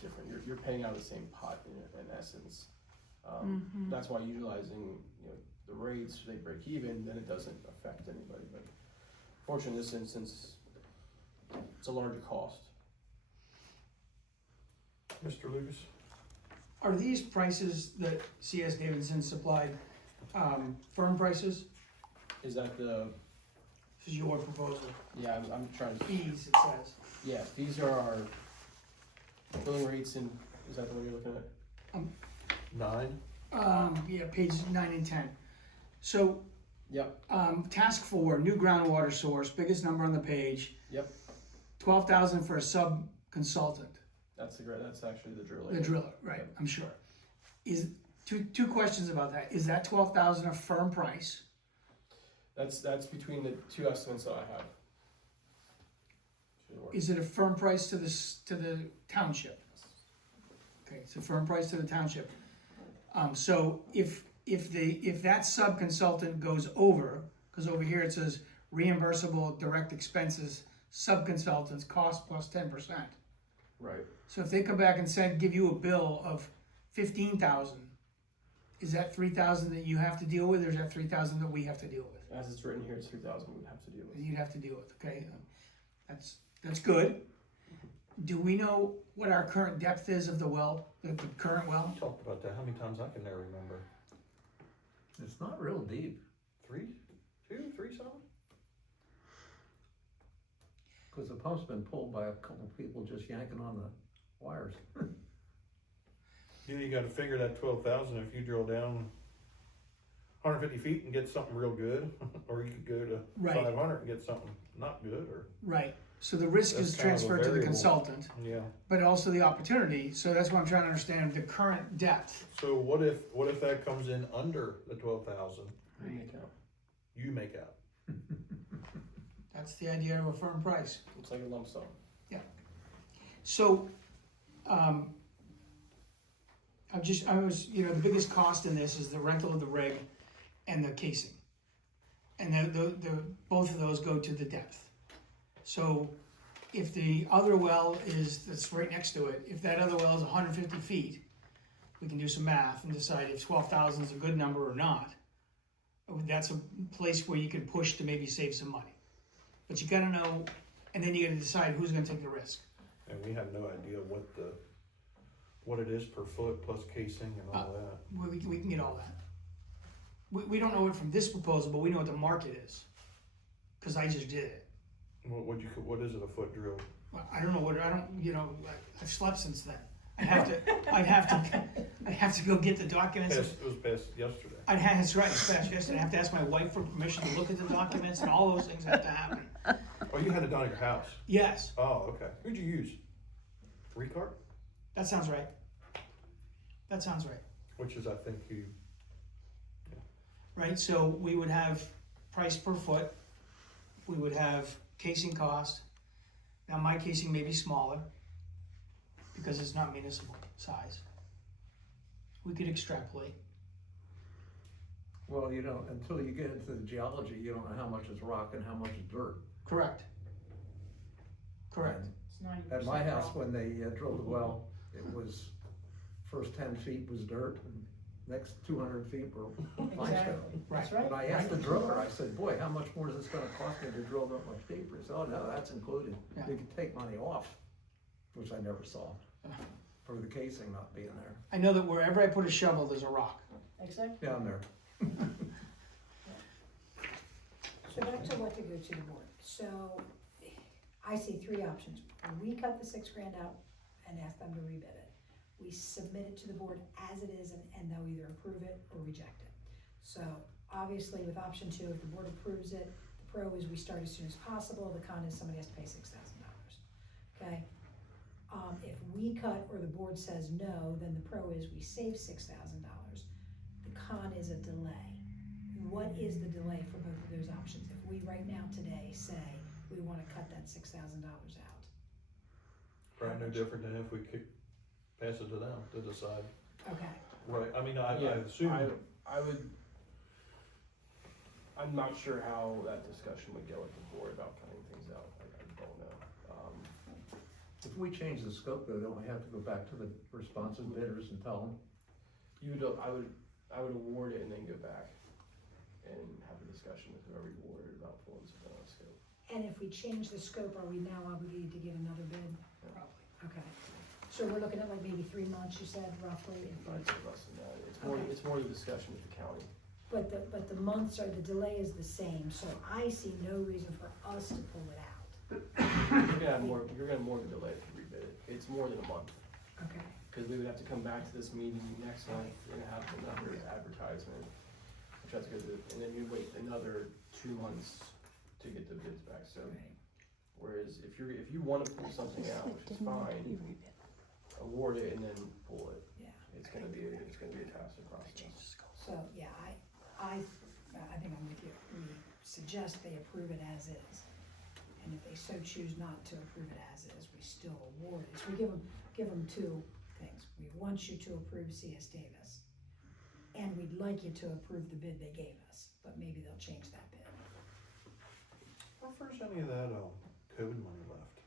different. You're paying out of the same pot in essence. That's why utilizing, the rates, they break even, then it doesn't affect anybody. But fortunately, in this instance, it's a larger cost. Mr. Lucas? Are these prices that CS Davidson supplied, firm prices? Is that the, This is your proposal. yeah, I'm trying to, Fees, it says. yeah, these are our billing rates, and is that the one you're looking at? 9? Yeah, pages 9 and 10. So, Yep, task 4, new groundwater source, biggest number on the page, yep, 12,000 for a sub-consultant, that's actually the driller. the driller, right, I'm sure. Is, two questions about that. Is that 12,000 a firm price? That's between the two estimates that I have. Is it a firm price to the township? Okay, it's a firm price to the township. So if that sub-consultant goes over, because over here it says reimbursable direct expenses, sub-consultants cost plus 10%. Right. So if they come back and give you a bill of 15,000, is that 3,000 that you have to deal with, or is that 3,000 that we have to deal with? As it's written here, it's 3,000 we'd have to deal with. You'd have to deal with, okay? That's good. Do we know what our current depth is of the well, the current well? We talked about that, how many times I can never remember. It's not real deep, 3? 2? 3 something? because the pump's been pulled by a couple people just yanking on the wires. You gotta figure that 12,000, if you drill down 150 feet and get something real good, or you could go to Right. 500 and get something not good, or, Right, so the risk That's is kind of a transferred to the variable. consultant, yeah. but also the opportunity, so that's what I'm trying to understand, the current depth. So what if that comes in under the 12,000, We make out. you make out? That's the idea of a firm price. It's like a lump sum. So, I was, the biggest cost in this is the rental of the rig and the casing. And both of those go to the depth. So, if the other well that's right next to it, if that other well is 150 feet, we can do some math and decide if 12,000 is a good number or not. That's a place where you can push to maybe save some money. But you gotta know, and then you gotta decide who's gonna take the risk. And we have no idea what it is per foot plus casing and all that. We can get all that. We don't know it from this proposal, but we know what the market is, cause I just did it. What is it, a foot drill? I don't know I've slept since then. I'd have to go get the documents. It was passed yesterday. That's right, it's passed yesterday. I have to ask my wife for permission to look at the documents, and all those things have to happen. Oh, you had it done at your house? Yes, Oh, okay. Who'd you use? Recart? that sounds right. That sounds right. Which is, I think, who, Right, so we would have price per foot, we would have casing cost. Now, my casing may be smaller, because it's not municipal size. We could extrapolate. Well, until you get into the geology, you don't know how much is rock and how much is dirt. Correct. Correct. At my house, when they drilled the well, it was, first 10 feet was dirt, and next 200 feet were limestone. Right. And I asked the driller, I said, boy, how much more is this gonna cost me to drill that much deeper? He said, oh, no, that's included. Yeah. You can take money off, which I never saw, for the casing not being there. I know that wherever I put a shovel, there's a rock. Exactly. Down there. So back to what to go to the board. So I see 3 options. We cut the $6,000 out and ask them to rebid it. We submit it to the board as it is, and they'll either approve it or reject it. So obviously with option 2, if the board approves it, the pro is we start as soon as possible, the con is somebody has to pay $6,000, okay? If we cut or the board says no, then the pro is we save $6,000. The con is a delay. What is the delay for both of those options? If we right now today say we wanna cut that $6,000 out. Probably no different than if we pass it to them to decide. Okay, Right, I mean, I Yeah, assume, I would, I'm not sure how that discussion would go with the board about cutting things out, I don't know. If we change the scope though, don't we have to go back to the responsive bidders and tell them? I would award it and then go back and have a discussion with whoever you awarded about pulling something out of scope. and if we change the scope, are we now obligated to get another bid? Probably. Okay, so we're looking at like maybe 3 months, you said roughly? I'd say less than that, it's more the discussion with the county. But the months are, the delay is the same, so I see no reason for us to pull it out. You're gonna have more of a delay if you rebid it, it's more than a month. Okay, Cause we would have to come back to this meeting next month and have another advertisement, which has to go to, and then you wait another 2 months to get the bids back, so. right. Whereas if you wanna pull something out, which is fine, award it and then pull it, Yeah, it's gonna be a faster process. so, yeah, I think I'm with you. We suggest they approve it as is. And if they so choose not to approve it as is, we still award it. So we give them 2 things. We want you to approve CS Davis. And we'd like you to approve the bid they gave us, but maybe they'll change that bid. where's any of that, COVID money left?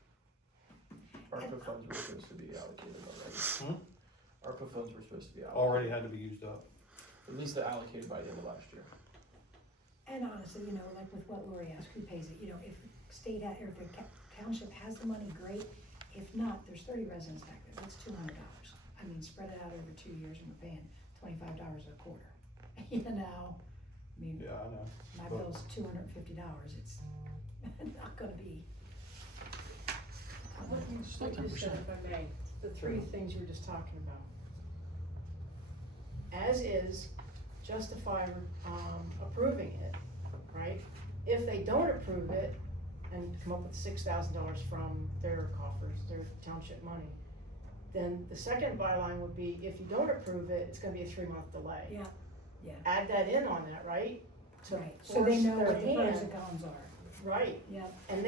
ARPA funds were supposed to be allocated already. ARPA funds were supposed to be allocated. Already had to be used up. At least they're allocated by the end of last year. And honestly, you know, like with what Lori asked, who pays it? You know, if state, or if the township has the money, great. If not, there's 30 residents back there, that's $200. I mean, spread it out over 2 years and we're paying $25 a quarter. You know, I mean, Yeah, I know. my But- bill's $250, it's not gonna be. Still Like you 10%. said, if I may, the 3 things you were just talking about. As is, justify, approving it, right? If they don't approve it and come up with $6,000 from their coffers, their township money, then the second byline would be, if you don't approve it, it's gonna be a 3-month delay. Yeah, Add that in on that, right? To right, so they force know their what the pros hand. and cons are. Right, Yep, and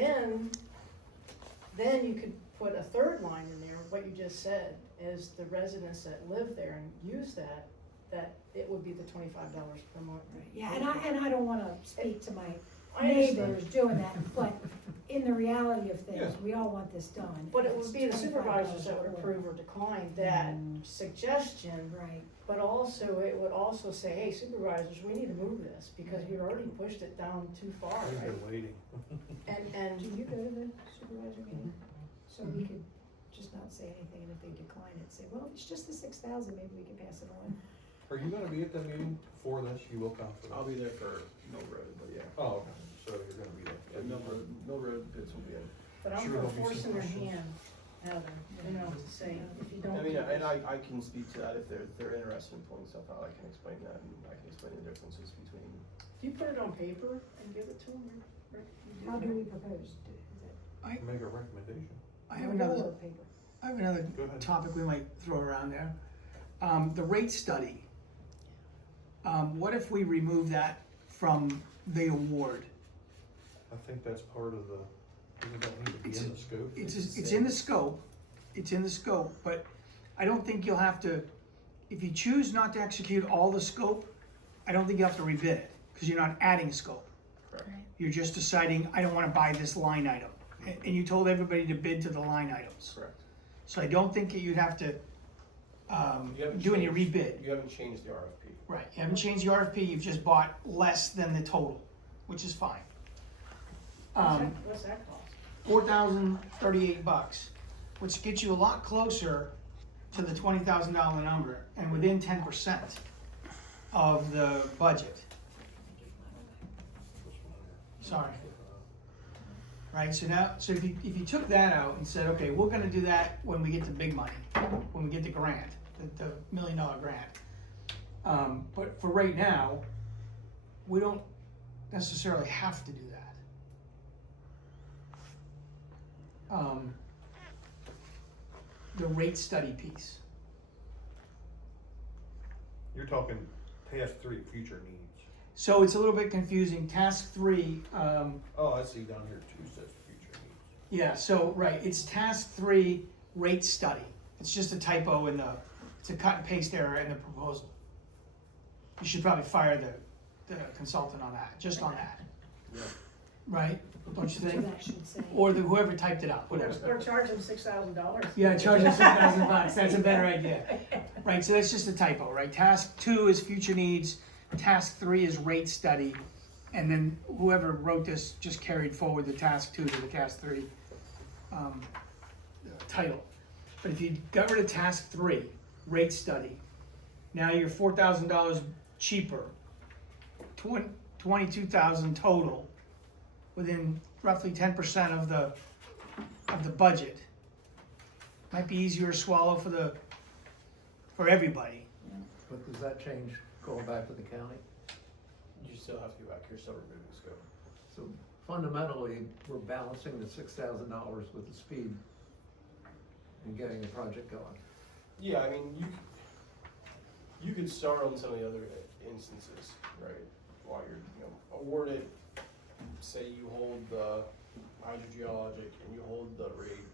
then you could put a third line in there, what you just said, is the residents that live there and use that it would be the $25 per month. right, yeah, and I don't wanna speak to my I understand. neighbors doing that, but in the reality of things, Yeah. we all want this done. But it It's would be the supervisors $25 that would a quarter. approve or decline that suggestion, Right, but also, it would also say, hey supervisors, we need to move this, because you already pushed it down too far, We've right? been waiting. And do you go to the supervisor meeting? So we could just not say anything, and if they decline it, say, well, it's just the 6,000, maybe we can pass it on. Are you gonna be at the meeting for this? You will come for that? I'll be there for Mill Road, but yeah. Oh, okay, so you're gonna be there. Yeah, Mill Road bids will be in. But I'm Sure for there'll be some forcing their questions. hand, Heather, you know, to say, if you don't. I mean, do and this- I can speak to that if they're interested in pulling stuff out, I can explain that, and I can explain the differences between. Do you put it on paper and give it to them, or you How do we propose? Is it Make a recommendation. I have oral another, or paper? I have another Go ahead. topic we might throw around there. The rate study. What if we remove that from the award? I think that's part of the, doesn't that need to be It's- in the scope? It's in the scope, but I don't think you'll have to, if you choose not to execute all the scope, I don't think you have to rebid it, because you're not adding scope. Correct. You're just deciding, I don't wanna buy this line item, and you told everybody to bid to the line items. Correct. So I don't think that you'd have to, You haven't do any changed- rebid. You haven't changed the RFP. Right, you haven't changed the RFP, you've just bought less than the total, which is fine. What's that cost? $4,038, which gets you a lot closer to the $20,000 number and within 10% of the budget. Sorry. Right, so now, so if you took that out and said, okay, we're gonna do that when we get the big money, when we get the grant, the $1 million grant. But for right now, we don't necessarily have to do that. The rate study piece. You're talking task 3, future needs. So it's a little bit confusing. Task 3, Oh, I see down here 2 says future needs. yeah, so, right, it's task 3, rate study. It's just a typo in the, it's a cut and paste error in the proposal. You should probably fire the consultant on that, just on that. Yeah. Right? Don't you So think? that should say. Or whoever typed it up, whatever. Or charge them $6,000. Yeah, charge them $6,000, that's a better idea. Right, so that's just a typo, right? Task 2 is future needs, task 3 is rate study, and then whoever wrote this just carried forward the task 2 to the task 3 title. But if you got rid of task 3, rate study, now you're $4,000 cheaper, $22,000 total, within roughly 10% of the budget. Might be easier to swallow for everybody. But does that change going back to the county? You still have to go back, you're still removing scope. So fundamentally, we're balancing the $6,000 with the speed and getting the project going. Yeah, I mean, you could start on some of the other instances, right? While you're, awarded, say you hold the hydrogeologic and you hold the rate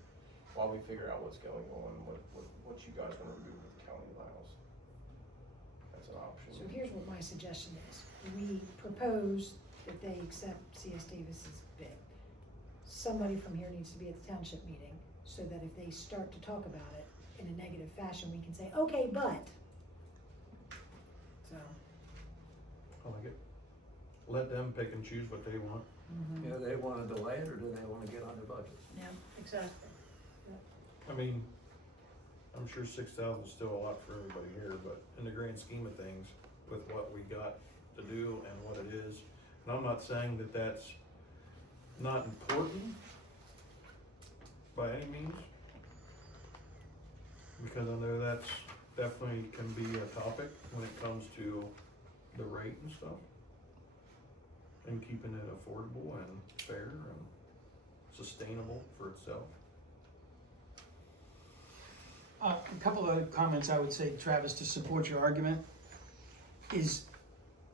while we figure out what's going on, what you guys wanna remove with the county allows. That's an option. So here's what my suggestion is. We propose that they accept CS Davis's bid. Somebody from here needs to be at the township meeting, so that if they start to talk about it in a negative fashion, we can say, okay, but. So. I like it. Let them pick and choose what they want. You know, they wanna delay it, or do they wanna get under budget? Yeah, exactly. I mean, I'm sure 6,000 is still a lot for everybody here, but in the grand scheme of things, with what we got to do and what it is, and I'm not saying that that's not important by any means, because I know that's definitely can be a topic when it comes to the rate and stuff, and keeping it affordable and fair and sustainable for itself. A couple of comments I would say, Travis, to support your argument, is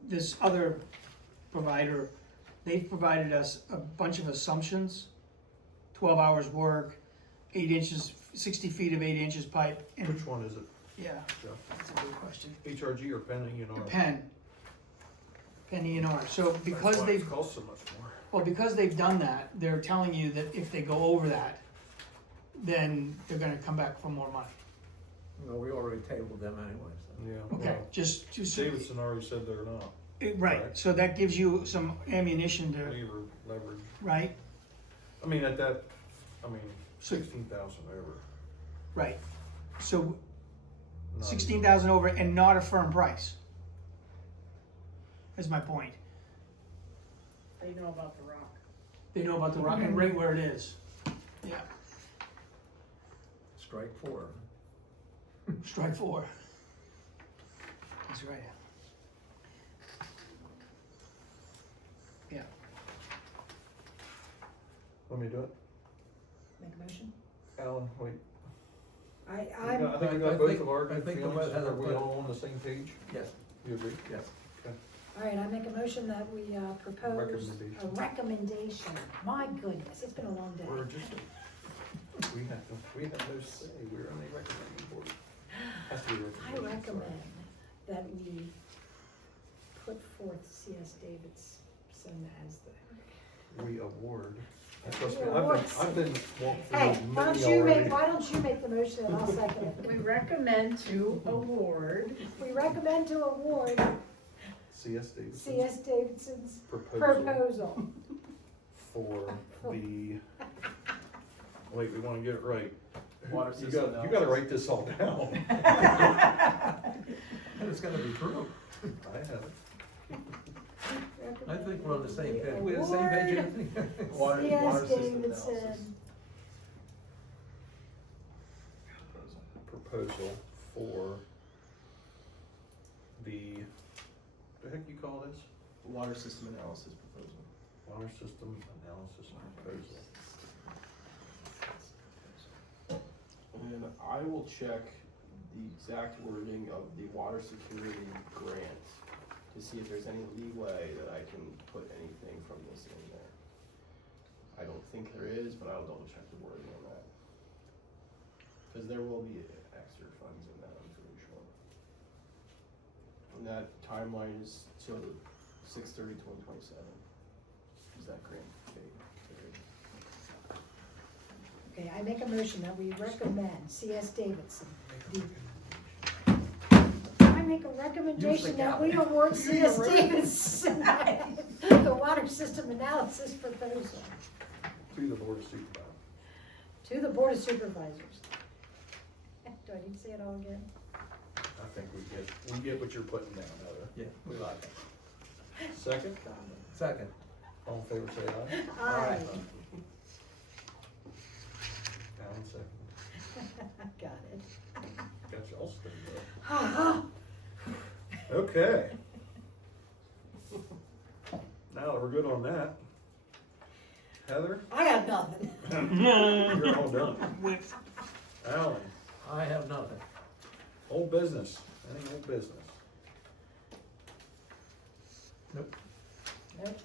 this other provider, they've provided us a bunch of assumptions, 12 hours work, 8 inches, 60 feet of 8 inches pipe, and, Which one is it, yeah, Jeff? that's a good question. HRG or Penn The E&R? Penn E&R, so because That's why they've, it costs so much more. well, because they've done that, they're telling you that if they go over that, then they're gonna come back for more money. No, we already tabled them anyway, so. Yeah. Okay, well, just, Davidson already said they're not. right, so that gives you some ammunition to, Leverage. right, I mean, at that, So- 16,000 over. right. So Not 16,000 over and not a firm price. Is my point. They know about the rock. They know about the rock and right where it is. Yeah, Strike 4. strike 4. That's right. Yeah, Let me do it. Make a motion? Alan, wait. I I think we I got both think- of our I good think the feelings. way Heather Are we put it- all on the same page? Yes, You agree? yes. all right, I make a motion that we propose Recommendation. a recommendation. My goodness, it's been a long day. We're just, we have no say, we're on the recommending board. Has to be a I recommendation, recommend that we put forth C.S. Davidson as the. sorry. We award. Trust We me, award. I've been walking through Hey, many why already. don't you make the motion and I'll second it. We recommend to award We recommend to award C.S. Davidson's C.S. Davidson's proposal proposal. for the, wait, we wanna get it right. Water You system gotta, you gotta analysis. write this all down. And it's gonna be true. I have it. I think we're on the same page. We We on the same page, award Anthony? Water C.S. system analysis. Davidson Proposal for the heck you call this? Water system analysis proposal. Water system analysis proposal. And I will check the exact wording of the water security grant to see if there's any leeway that I can put anything from this in there. I don't think there is, but I'll double check the wording on that. Cause there will be extra funds in that, I'm pretty sure. And that timeline is till 6/30/2027. Is that grant date? Okay, I make a motion that we recommend C.S. Davidson. I make a recommendation that we award C.S. Davidson the water system analysis proposal To the board of supervisors. to the Board of Supervisors. Do I need to say it all again? I think we get what you're putting down, Heather. Yeah, we like it. Second, Second. all in favor say aye. Aye. Alan second. Got it. Got you all stirred Ah, up. Okay. Now that we're good on that, Heather, I got nothing. you're all done. Alan, I have nothing. old business, any old business? Nope. Nope.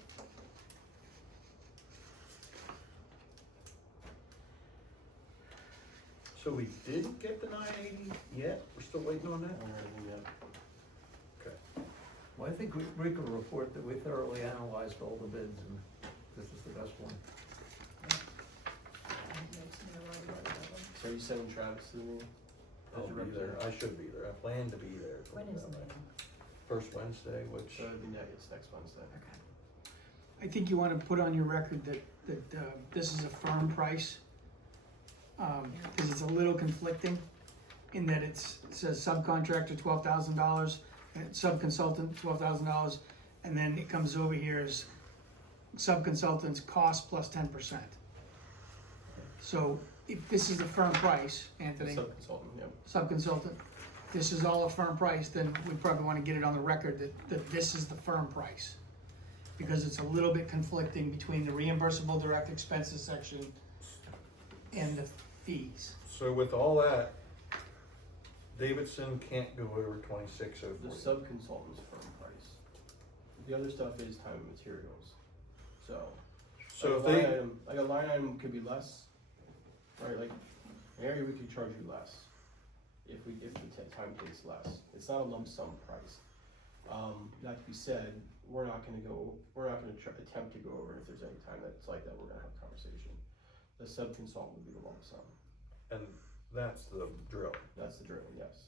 So we didn't get the 980 yet? We're still waiting on that? Okay. Well, I think we could report that we thoroughly analyzed all the bids and this is the best one. So you sending Travis to me? I'll be there, I should be there, I plan to be there. When is the meeting? First Wednesday, which, So it'd be next Wednesday. I think you wanna put on your record that this is a firm price. Cause it's a little conflicting in that it says subcontractor $12,000, and subconsultant $12,000, and then it comes over here as subconsultant's cost plus 10%. So if this is a firm price, Anthony, Sub-consultant, yep. subconsultant, this is all a firm price, then we probably wanna get it on the record that this is the firm price. Because it's a little bit conflicting between the reimbursable direct expenses section and the fees. so with all that, Davidson can't go over The 2604. sub-consultant's firm price. The other stuff is time and materials, so. So if like a line they, item- Like a line item could be less, right, like, an area we could charge you less. If the time takes less, it's not a lump sum price. That to be said, we're not gonna attempt to go over, if there's any time that's like that, we're gonna have a conversation. The sub-consultant would be the lump sum, and that's the drill. that's the drilling, yes.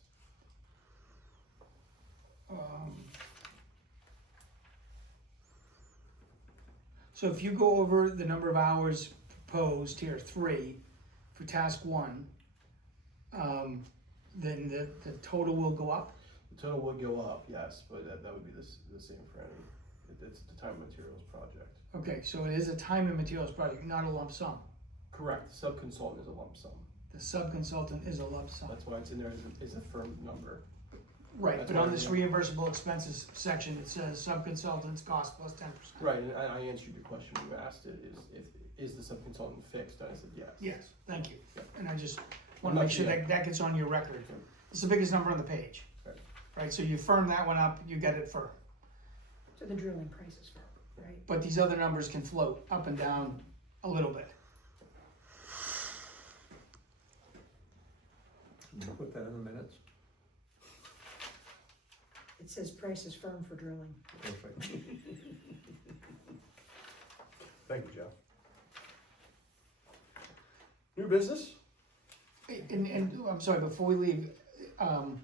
So if you go over the number of hours proposed here, 3, for task 1, then the total will go up? The total would go up, yes, but that would be the same for any, it's the time and materials project. Okay, so it is a time and materials project, not a lump sum. Correct, sub-consultant is a lump sum, The sub-consultant is a lump sum. that's why it's in there as a firm number. Right, that's but on why this we- reimbursable expenses section, it says sub-consultant's cost plus 10%. Right, and I answered your question when you asked it, is the sub-consultant fixed, and I said yes. Yes, thank you. Yeah. And I just wanna make sure that gets on your record. It's the biggest number on the page. Right. Right, so you firm that one up, you get it firm. So the drilling price is fair, right? But these other numbers can float up and down a little bit. Can you put that in the minutes? It says price is firm for drilling. Perfect. Thank you, Jeff. New business? And I'm sorry, before we leave, do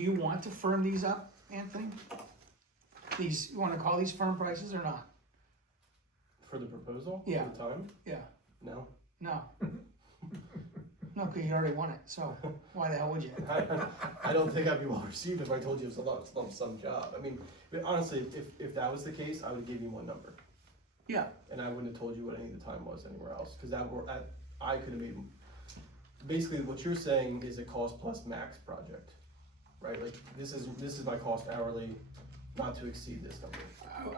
you want to firm these up, Anthony? You wanna call these firm prices or not? For the proposal? Yeah. For the time? Yeah, No. no. No, cause you already won it, so why the hell would you? I don't think I'd be well received if I told you it was a lump sum job. I mean, but honestly, if that was the case, I would give you one number. Yeah, And I wouldn't have told you what any of the time was anywhere else, cause I could have made, basically what you're saying is a cost plus max project, right? Like, this is my cost hourly, not to exceed this number.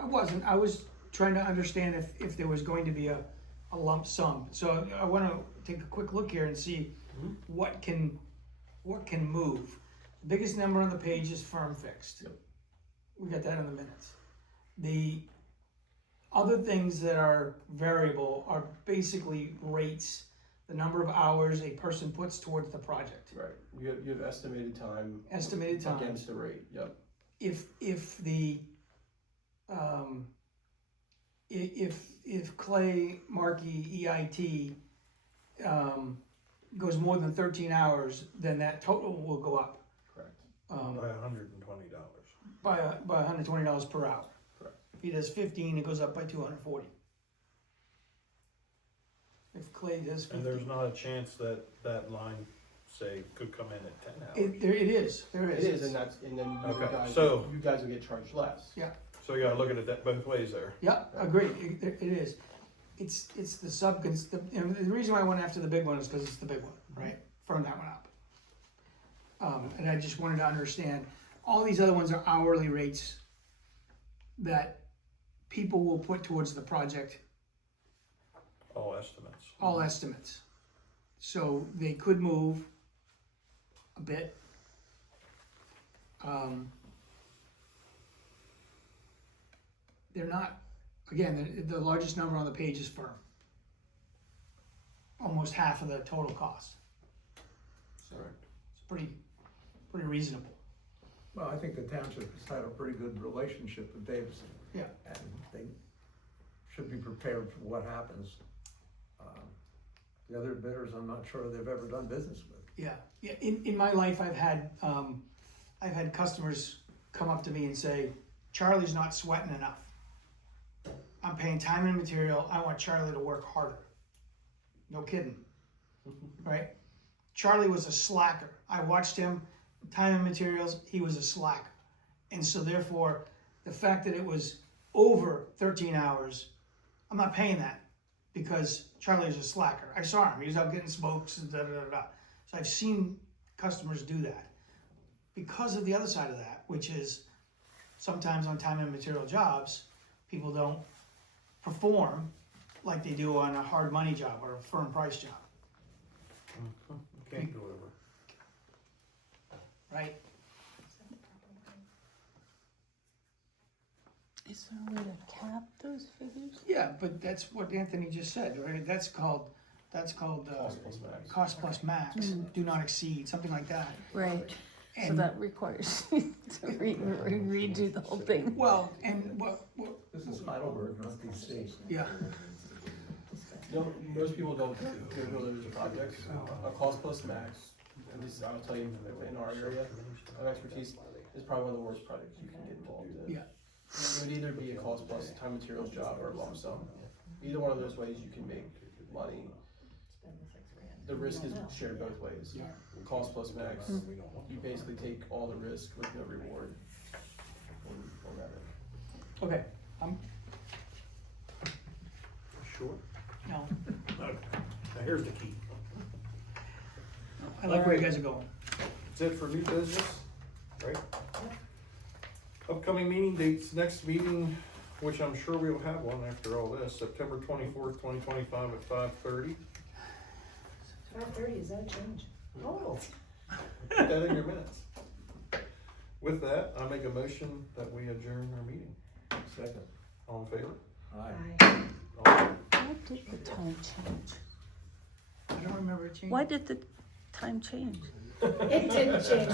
I wasn't, I was trying to understand if there was going to be a lump sum. So I wanna take a quick look here and see what can move. Biggest number on the page is firm fixed. Yep. We got that in the minutes. The other things that are variable are basically rates, the number of hours a person puts towards the project. Right, you have estimated time. Estimated time. Against the rate, yep. If the, if Clay, Markey, EIT, goes more than 13 hours, then that total will go up. Correct. By $120. By $120 per hour. Correct. If he does 15, it goes up by 240. If Clay does 15. And there's not a chance that that line, say, could come in at 10 hours. It is, there It is. is, and then Okay, you so- guys will get charged less. So you gotta look at it that both ways there. Yeah, agreed, it is. It's the and the reason why I went after the big one is because it's the big one, right? Firm that one up. And I just wanted to understand, all these other ones are hourly rates that people will put towards the project, All estimates. all estimates. So they could move a bit. They're not, again, the largest number on the page is firm. Almost half of the total cost. So it's pretty reasonable. Well, I think the township has had a pretty good relationship with Davison. Yeah. And they should be prepared for what happens. The other bidders, I'm not sure they've ever done business with. Yeah, in my life, I've had customers come up to me and say, Charlie's not sweating enough. I'm paying time and material, I want Charlie to work harder. No kidding, right? Charlie was a slacker. I watched him, time and materials, he was a slacker. And so therefore, the fact that it was over 13 hours, I'm not paying that because Charlie was a slacker. I saw him, he was out getting smokes and da-da-da-da. So I've seen customers do that. Because of the other side of that, which is sometimes on time and material jobs, people don't perform like they do on a hard money job or a firm price job, Can't deliver. right? Is there a way to cap those figures? Yeah, but that's what Anthony just said, right? That's called Cost plus max. cost plus max, do not exceed, something like that. Right, so And, that requires you to redo the whole thing. well, and what, This is Heidelberg, not DC. yeah, No, most people don't go to those projects. A cost plus max, at least I'll tell you, in our area of expertise, is probably one of the worst projects you can get involved in. yeah. It would either be a cost plus time materials job or a lump sum. Either one of those ways you can make money. The risk is shared both ways. Cost plus max, you basically take all the risk with no reward. on that end. Okay, Sure. no, Okay. Now here's the key. I like where you guys are going. That's it for new business, right? Upcoming meeting dates, next meeting, which I'm sure we'll have one after all this, September 24th, 2025 at 5:30. 5:30, is that a change? Oh. Put that in your minutes. With that, I make a motion that we adjourn our meeting. Second. All in favor? Aye. All- Why did the time change? I don't remember it changing. Why did the time change? It didn't change.